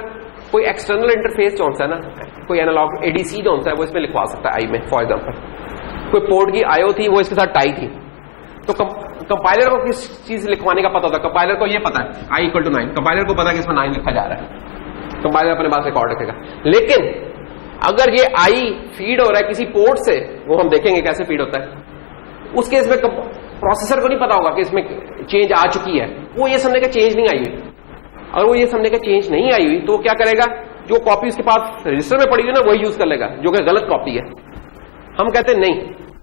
कोई एक्सटर्नल इंटरफेस जो होता है ना, कोई एनालॉग एडीसी जो होता है वो इसमें लिखवा सकता है आई में। फॉर एग्जांपल कोई पोर्ट की आईओ थी, वो इसके साथ टाई थी, तो कंपाइलर को किस चीज लिखवाने का पता होता है? कंपाइलर को ये पता है I इक्वल टू 9, कंपाइलर को पता है कि इसमें 9 लिखा जा रहा है, कंपाइलर अपने पास रिकॉर्ड रखेगा। लेकिन अगर ये I फीड हो रहा है किसी पोर्ट से, वो हम देखेंगे कैसे फीड होता है, उस केस में प्रोसेसर को नहीं पता होगा कि इसमें चेंज आ चुकी है, वो ये समझने का चेंज नहीं आई हुई। अगर वो ये समझने का चेंज नहीं आई हुई तो क्या करेगा? जो कॉपी उसके पास रजिस्टर में पड़ी हुई ना वही यूज कर लेगा, जो कि गलत कॉपी है। हम कहते हैं नहीं,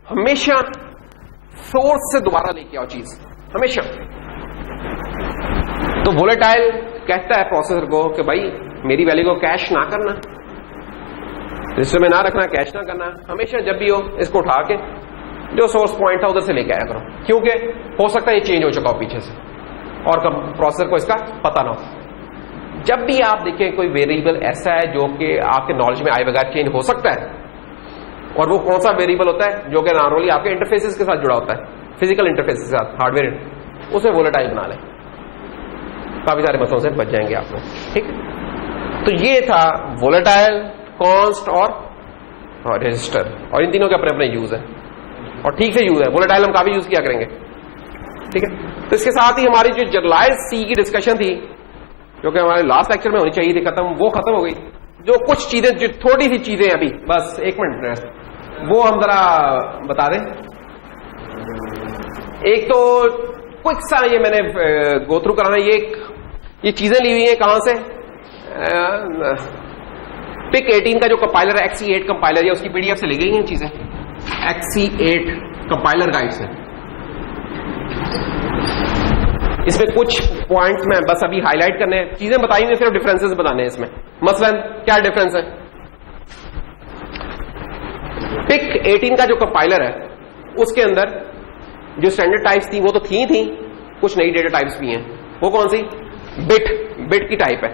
हमेशा सोर्स से दोबारा लेके आओ चीज, हमेशा। तो वोलेटाइल कहता है प्रोसेसर को कि भाई मेरी वैल्यू को कैश ना करना, रजिस्टर में ना रखना, कैश ना करना, हमेशा जब भी हो इसको उठा के जो सोर्स पॉइंट था उधर से लेके आया करो, क्योंकि हो सकता है ये चेंज हो चुका हो पीछे से और प्रोसेसर को इसका पता ना हो। जब भी आप देखें कोई वेरिएबल ऐसा है जो कि आपके नॉलेज में आए बगैर चेंज हो सकता है, और वो कौन सा वेरिएबल होता है जो कि नॉर्मली आपके इंटरफेसेस के साथ जुड़ा होता है, फिजिकल इंटरफेसेस के साथ, हार्डवेयर, उसे वोलेटाइल बना लें, काफी सारे मसलों से बच जाएंगे आप लोग। ठीक है, तो ये था वोलेटाइल, कॉन्स्ट और रजिस्टर, और इन तीनों के अपने अपने यूज है और ठीक से यूज है। वोलेटाइल हम काफी यूज किया करेंगे। ठीक है, तो इसके साथ ही हमारी जो जनरलाइज सी की डिस्कशन थी जो कि हमारे लास्ट लेक्चर में होनी चाहिए थी खत्म, वो खत्म हो गई। जो कुछ चीजें, जो थोड़ी सी चीजें अभी बस 1 मिनट वो हम जरा बता दें। एक तो क्विक सा ये मैंने गो थ्रू कराना, ये चीजें ली हुई हैं कहां से, पिक 18 का जो कंपाइलर है XE8 कंपाइलर है, उसकी पीडीएफ से ली गई हैं चीजें, XE8 कंपाइलर गाइड से। इसमें कुछ पॉइंट्स में बस अभी हाईलाइट करने हैं, चीजें बताई हुई, सिर्फ डिफरेंसेस बताने हैं इसमें। मसलन क्या डिफरेंस है, पिक 18 का जो कंपाइलर है उसके अंदर जो स्टैंडर्ड टाइप्स थी वो तो थी, कुछ नई डेटा टाइप्स भी हैं। वो कौन सी, बिट की टाइप है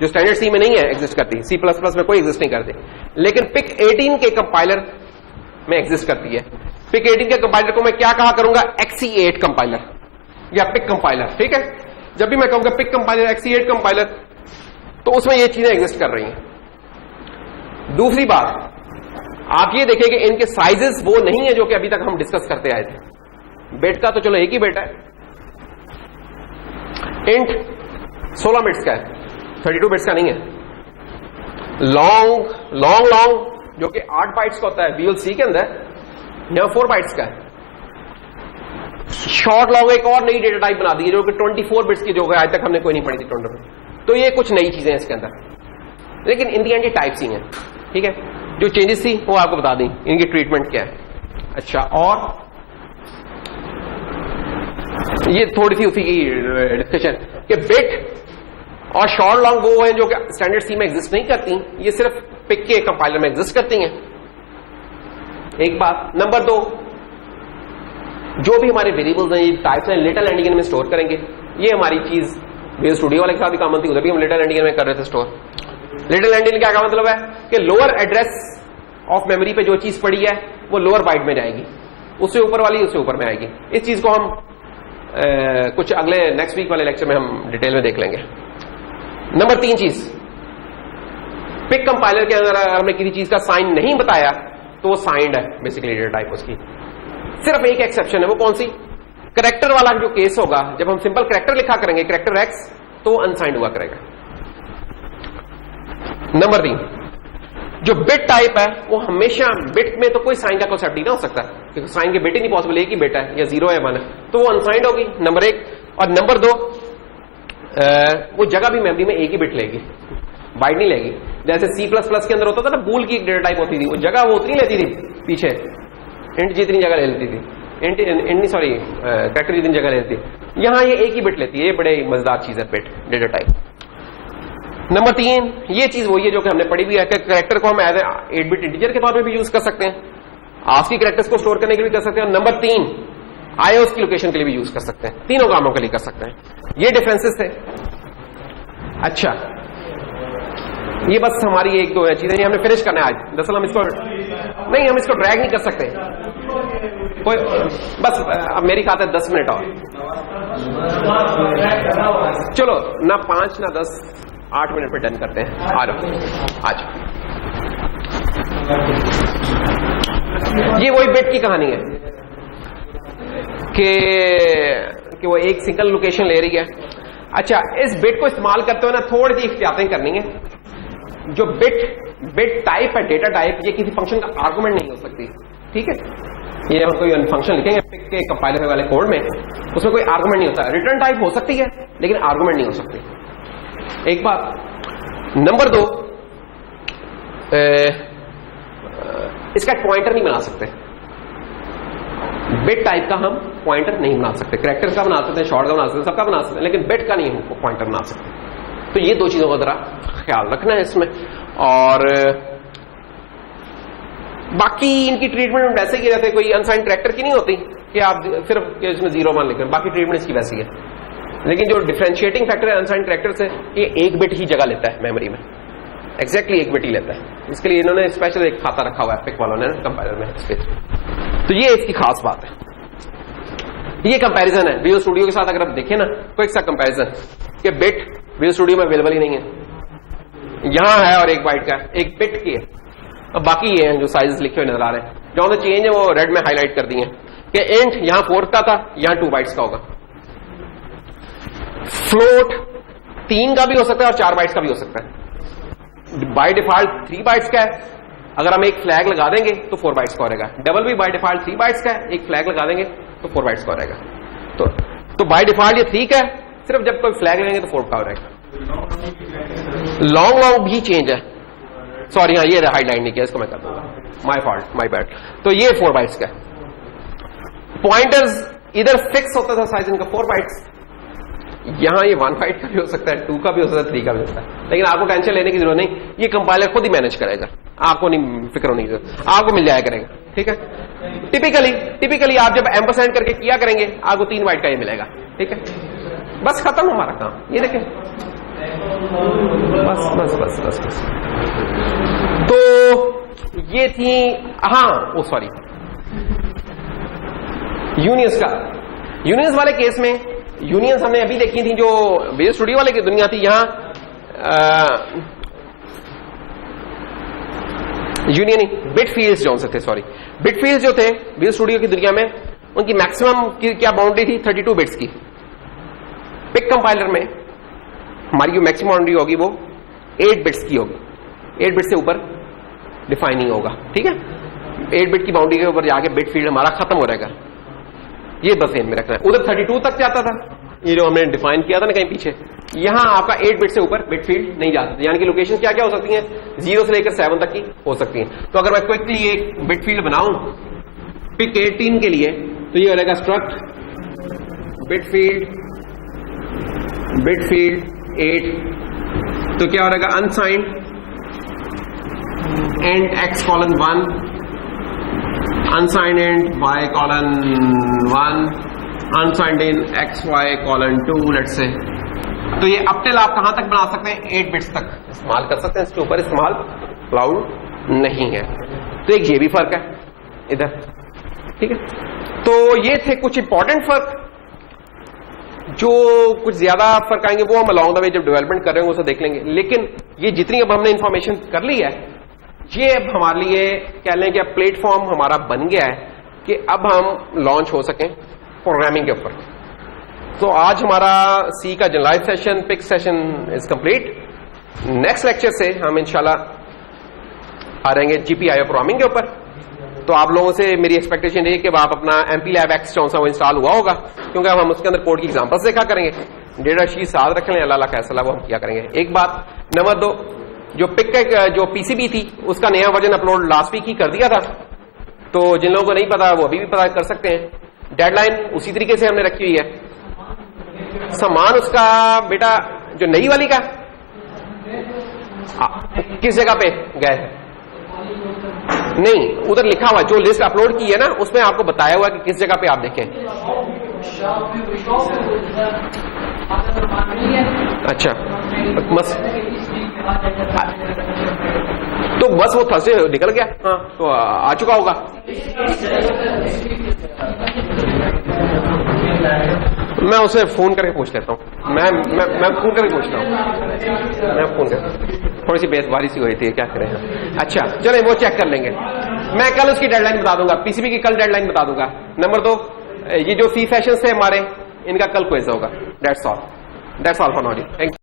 जो स्टैंडर्ड सी में नहीं है, एग्जिस्ट करती, C++ में कोई एग्जिस्ट नहीं करती, लेकिन पिक 18 के कंपाइलर में एग्जिस्ट करती है। पिक 18 के कंपाइलर को मैं क्या कहा करूंगा, XE8 कंपाइलर या पिक कंपाइलर। ठीक है, जब भी मैं कहूंगा पिक कंपाइलर, XE8 कंपाइलर, तो उसमें ये चीजें एग्जिस्ट कर रही हैं। दूसरी बात, आप ये देखें कि इनके साइजेस वो नहीं है जो कि अभी तक हम डिस्कस करते आए थे। बिट का तो चलो एक ही बिट है, इंट 16 बिट्स का है, 32 बिट्स का नहीं है। लॉन्ग जो कि 8 बाइट्स का होता है VLC के अंदर, यहां 4 बाइट्स का है। शॉर्ट लॉन्ग एक और नई डेटा टाइप बना दी है जो कि 24 बिट्स की, जो है आज तक हमने कोई नहीं पढ़ी थी 24। तो ये कुछ नई चीजें हैं इसके अंदर, लेकिन इन दी एंड ये टाइप्स ही हैं। ठीक है, जो चेंजेस थी वो आपको बता दी, इनकी ट्रीटमेंट क्या है। अच्छा, और ये थोड़ी सी उसी की डिस्कशन कि बिट और शॉर्ट लॉन्ग वो हैं जो कि स्टैंडर्ड सी में एग्जिस्ट नहीं करती, ये सिर्फ पिक के कंपाइलर में एग्जिस्ट करती हैं। एक बात। नंबर 2, जो भी हमारे वेरिएबल्स हैं, ये टाइप्स हैं, लिटिल एंडियन में स्टोर करेंगे। ये हमारी चीज विजुअल स्टूडियो वाले के साथ भी काम बनती है, उधर भी हम लिटिल एंडियन में कर रहे थे स्टोर। लिटिल एंडियन क्या का मतलब है कि लोअर एड्रेस ऑफ मेमोरी पे जो चीज पड़ी है वो लोअर बाइट में जाएगी, उससे ऊपर वाली उससे ऊपर में आएगी। इस चीज को हम कुछ अगले नेक्स्ट वीक वाले लेक्चर में हम डिटेल में देख लेंगे। नंबर 3 चीज, पिक कंपाइलर के अंदर अगर हमने किसी चीज का साइन नहीं बताया तो वो साइंड है बेसिकली डेटा टाइप उसकी। सिर्फ एक एक्सेप्शन है, वो कौन सी, करेक्टर वाला जो केस होगा, जब हम सिंपल करेक्टर लिखा करेंगे, करेक्टर X, तो अनसाइंड हुआ करेगा। नंबर 3, जो बिट टाइप है वो हमेशा, बिट में तो कोई साइन का कॉन्सेप्ट ही ना हो सकता, क्योंकि साइन के बिट ही नहीं पॉसिबल, एक ही बिट है, या 0 है 1 है, तो वो अनसाइंड होगी। नंबर 1। और नंबर 2, वो जगह भी मेमोरी में एक ही बिट लेगी, बाइट नहीं लेगी। जैसे C++ के अंदर होता था ना, बूल की डेटा टाइप होती थी, वो जगह वो उतनी लेती थी पीछे, इंट जितनी जगह ले लेती थी, कैरेक्टर जितनी जगह ले लेती थी, यहां ये एक ही बिट लेती है। ये बड़े मजेदार चीज है बिट डेटा टाइप। नंबर 3, ये चीज वही है जो कि हमने पढ़ी हुई है कि कैरेक्टर को हम एज ए 8 बिट इंटीजर के तौर पे भी यूज कर सकते हैं, ASCII कैरेक्टर्स को स्टोर करने के लिए कर सकते हैं, और नंबर 3, IOS की लोकेशन के लिए भी यूज कर सकते हैं, तीनों कामों के लिए कर सकते हैं। ये डिफरेंसेस थे। अच्छा, ये बस हमारी 1-2 चीजें हमने फिनिश करना है आज। दरअसल हम इसको नहीं, हम इसको ड्रैग नहीं कर सकते कोई, बस अब मेरी खाते 10 मिनट और, चलो ना 5 ना 10, 8 मिनट पे डन करते हैं। आ जाओ आज। ये वही बिट की कहानी है कि वो एक सिंगल लोकेशन ले रही है। अच्छा, इस बिट को इस्तेमाल करते हुए ना थोड़ी सी एहतियातें करनी है। जो बिट टाइप है, डेटा टाइप, ये किसी फंक्शन का आर्गुमेंट नहीं हो सकती। ठीक है, ये हम कोई फंक्शन लिखेंगे पिक के कंपाइलर वाले कोड में, उसमें कोई आर्गुमेंट नहीं होता। रिटर्न टाइप हो सकती है लेकिन आर्गुमेंट नहीं हो सकती, एक बात। नंबर 2, इसका पॉइंटर नहीं बना सकते, बिट टाइप का हम पॉइंटर नहीं बना सकते। कैरेक्टर का बना सकते हैं, शॉर्ट का बना सकते हैं, सबका बना सकते हैं, लेकिन बिट का नहीं हम पॉइंटर बना सकते। तो ये दो चीजों का जरा ख्याल रखना है इसमें। और बाकी इनकी ट्रीटमेंट वैसे ही रहते, कोई अनसाइन करैक्टर की नहीं होती कि आप सिर्फ इसमें 0 मान लिखें, बाकी ट्रीटमेंट इसकी वैसी है। लेकिन जो डिफरेंशिएटिंग फैक्टर है अनसाइन करैक्टर से, ये 1 बिट ही जगह लेता है मेमोरी में, एग्जैक्टली 1 बिट ही लेता है। इसके लिए इन्होंने स्पेशल एक खाता रखा हुआ है पिक वालों ने कंपाइलर में इस पे। तो ये इसकी खास बात है। ये कंपैरिजन है विजुअल स्टूडियो के साथ। अगर आप देखें ना क्विक सा कंपैरिजन, कि बिट विजुअल स्टूडियो में अवेलेबल ही नहीं है, यहां है और 1 बाइट का 1 बिट की है। अब बाकी ये हैं जो साइज लिखे हुए नजर आ रहे हैं, जो द चेंज है वो रेड में हाईलाइट कर दिए कि इंट यहां 4 का था, यहां 2 बाइट्स का होगा। फ्लोट 3 का भी हो सकता है और 4 बाइट्स का भी हो सकता है। बाय डिफॉल्ट 3 बाइट्स का है, अगर हम एक फ्लैग लगा देंगे तो 4 बाइट्स का हो रहेगा। डबल भी बाय डिफॉल्ट 3 बाइट्स का है, एक फ्लैग लगा देंगे तो 4 बाइट्स का हो रहेगा। तो बाय डिफॉल्ट ये 3 का है, सिर्फ जब कोई फ्लैग लेंगे तो 4 का हो रहेगा। लॉन्ग भी चेंज है, सॉरी हाँ ये हाईलाइट नहीं किया, इसको मैं कर दूंगा, माय फॉल्ट, माय बैड। तो ये 4 बाइट्स का है। पॉइंटर्स इधर फिक्स होता था साइज इनका 4 बाइट्स, यहां ये 1 बाइट का भी हो सकता है, 2 का भी हो सकता है, 3 का भी हो सकता है। लेकिन आपको टेंशन लेने की जरूरत नहीं, ये कंपाइलर खुद ही मैनेज करेगा, आपको नहीं फिक्र होने की जरूरत, आपको मिल जाया करेगा। ठीक है, टिपिकली आप जब एम्परसेंड करके किया करेंगे आपको 3 बाइट का ये मिलेगा। ठीक है, बस खत्म हमारा काम। ये देखें, बस बस बस बस बस। तो ये थी, हाँ ओ सॉरी, यूनियंस का। यूनियंस वाले केस में, यूनियंस हमने अभी देखी थी जो विजुअल स्टूडियो वाले की दुनिया थी, यहां यूनियन बिट फील्ड्स जो थे, सॉरी बिट फील्ड्स जो थे विजुअल स्टूडियो की दुनिया में, उनकी मैक्सिमम की क्या बाउंड्री थी 32 बिट्स की। पिक कंपाइलर में हमारी जो मैक्सिमम बाउंड्री होगी वो 8 बिट्स की होगी, 8 बिट से ऊपर डिफाइन नहीं होगा। ठीक है, 8 बिट की बाउंड्री के ऊपर जाके बिट फील्ड हमारा खत्म हो रहेगा, ये बस ध्यान में रखना है। उधर 32 तक जाता था, ये जो हमने डिफाइन किया था ना कहीं पीछे, यहां आपका 8 बिट से ऊपर बिट फील्ड नहीं जाता, यानी कि लोकेशन क्या क्या हो सकती हैं, 0 से लेकर 7 तक की हो सकती हैं। तो अगर मैं क्विकली एक बिट फील्ड बनाऊं पिक 18 के लिए, तो ये हो रहेगा स्ट्रक्ट बिट फील्ड 8, तो क्या हो रहेगा unsigned and x colon 1, unsigned and y colon 1, unsigned in x y colon 2 let's say. तो ये अप टिल आप कहां तक बना सकते हैं, 8 बिट्स तक इस्तेमाल कर सकते हैं, इसके ऊपर इस्तेमाल अलाउड नहीं है। तो एक ये भी फर्क है इधर। ठीक है, तो ये थे कुछ इंपॉर्टेंट फर्क। जो कुछ ज्यादा फर्क आएंगे वो हम अलॉन्ग द वे जब डेवलपमेंट कर रहे हैं उसे देख लेंगे। लेकिन ये जितनी अब हमने इंफॉर्मेशन कर ली है, ये अब हमारे लिए कह लें कि प्लेटफॉर्म हमारा बन गया है कि अब हम लॉन्च हो सकें प्रोग्रामिंग के ऊपर। तो आज हमारा सी का generalize session, pick session is complete. Next lecture से हम इंशाल्लाह आ रहेंगे GPIO प्रोग्रामिंग के ऊपर। तो आप लोगों से मेरी एक्सपेक्टेशन है कि आप अपना MPLAB X जो सा वो इंस्टॉल हुआ होगा, क्योंकि अब हम उसके अंदर कोड की एग्जांपल्स देखा करेंगे, डेटा शीट साथ रख लें, अल्लाह फैसला वो हम किया करेंगे। एक बात। नंबर 2, जो पिक का जो PCB थी उसका नया वर्जन अपलोड लास्ट वीक ही कर दिया था, तो जिन लोगों को नहीं पता वो अभी भी पता कर सकते हैं। डेडलाइन उसी तरीके से हमने रखी हुई है। सामान उसका बेटा जो नई वाली का किस जगह पे गए हैं, नहीं उधर लिखा हुआ जो लिस्ट अपलोड की है ना, उसमें आपको बताया हुआ कि किस जगह पे आप देखें। अच्छा, तो बस वो थर्सडे निकल गया। हाँ, तो आ चुका होगा। मैं उसे फोन करके पूछ लेता हूँ। मैं फोन करके पूछता हूँ। मैं फोन कर, थोड़ी सी बेसबारी सी हुई थी, क्या करें। अच्छा चले, वो चेक कर लेंगे। मैं कल उसकी डेडलाइन बता दूंगा, PCB की कल डेडलाइन बता दूंगा। नंबर 2, ये जो C सेशन थे हमारे, इनका कल क्विज होगा। That's all for now. Thank you.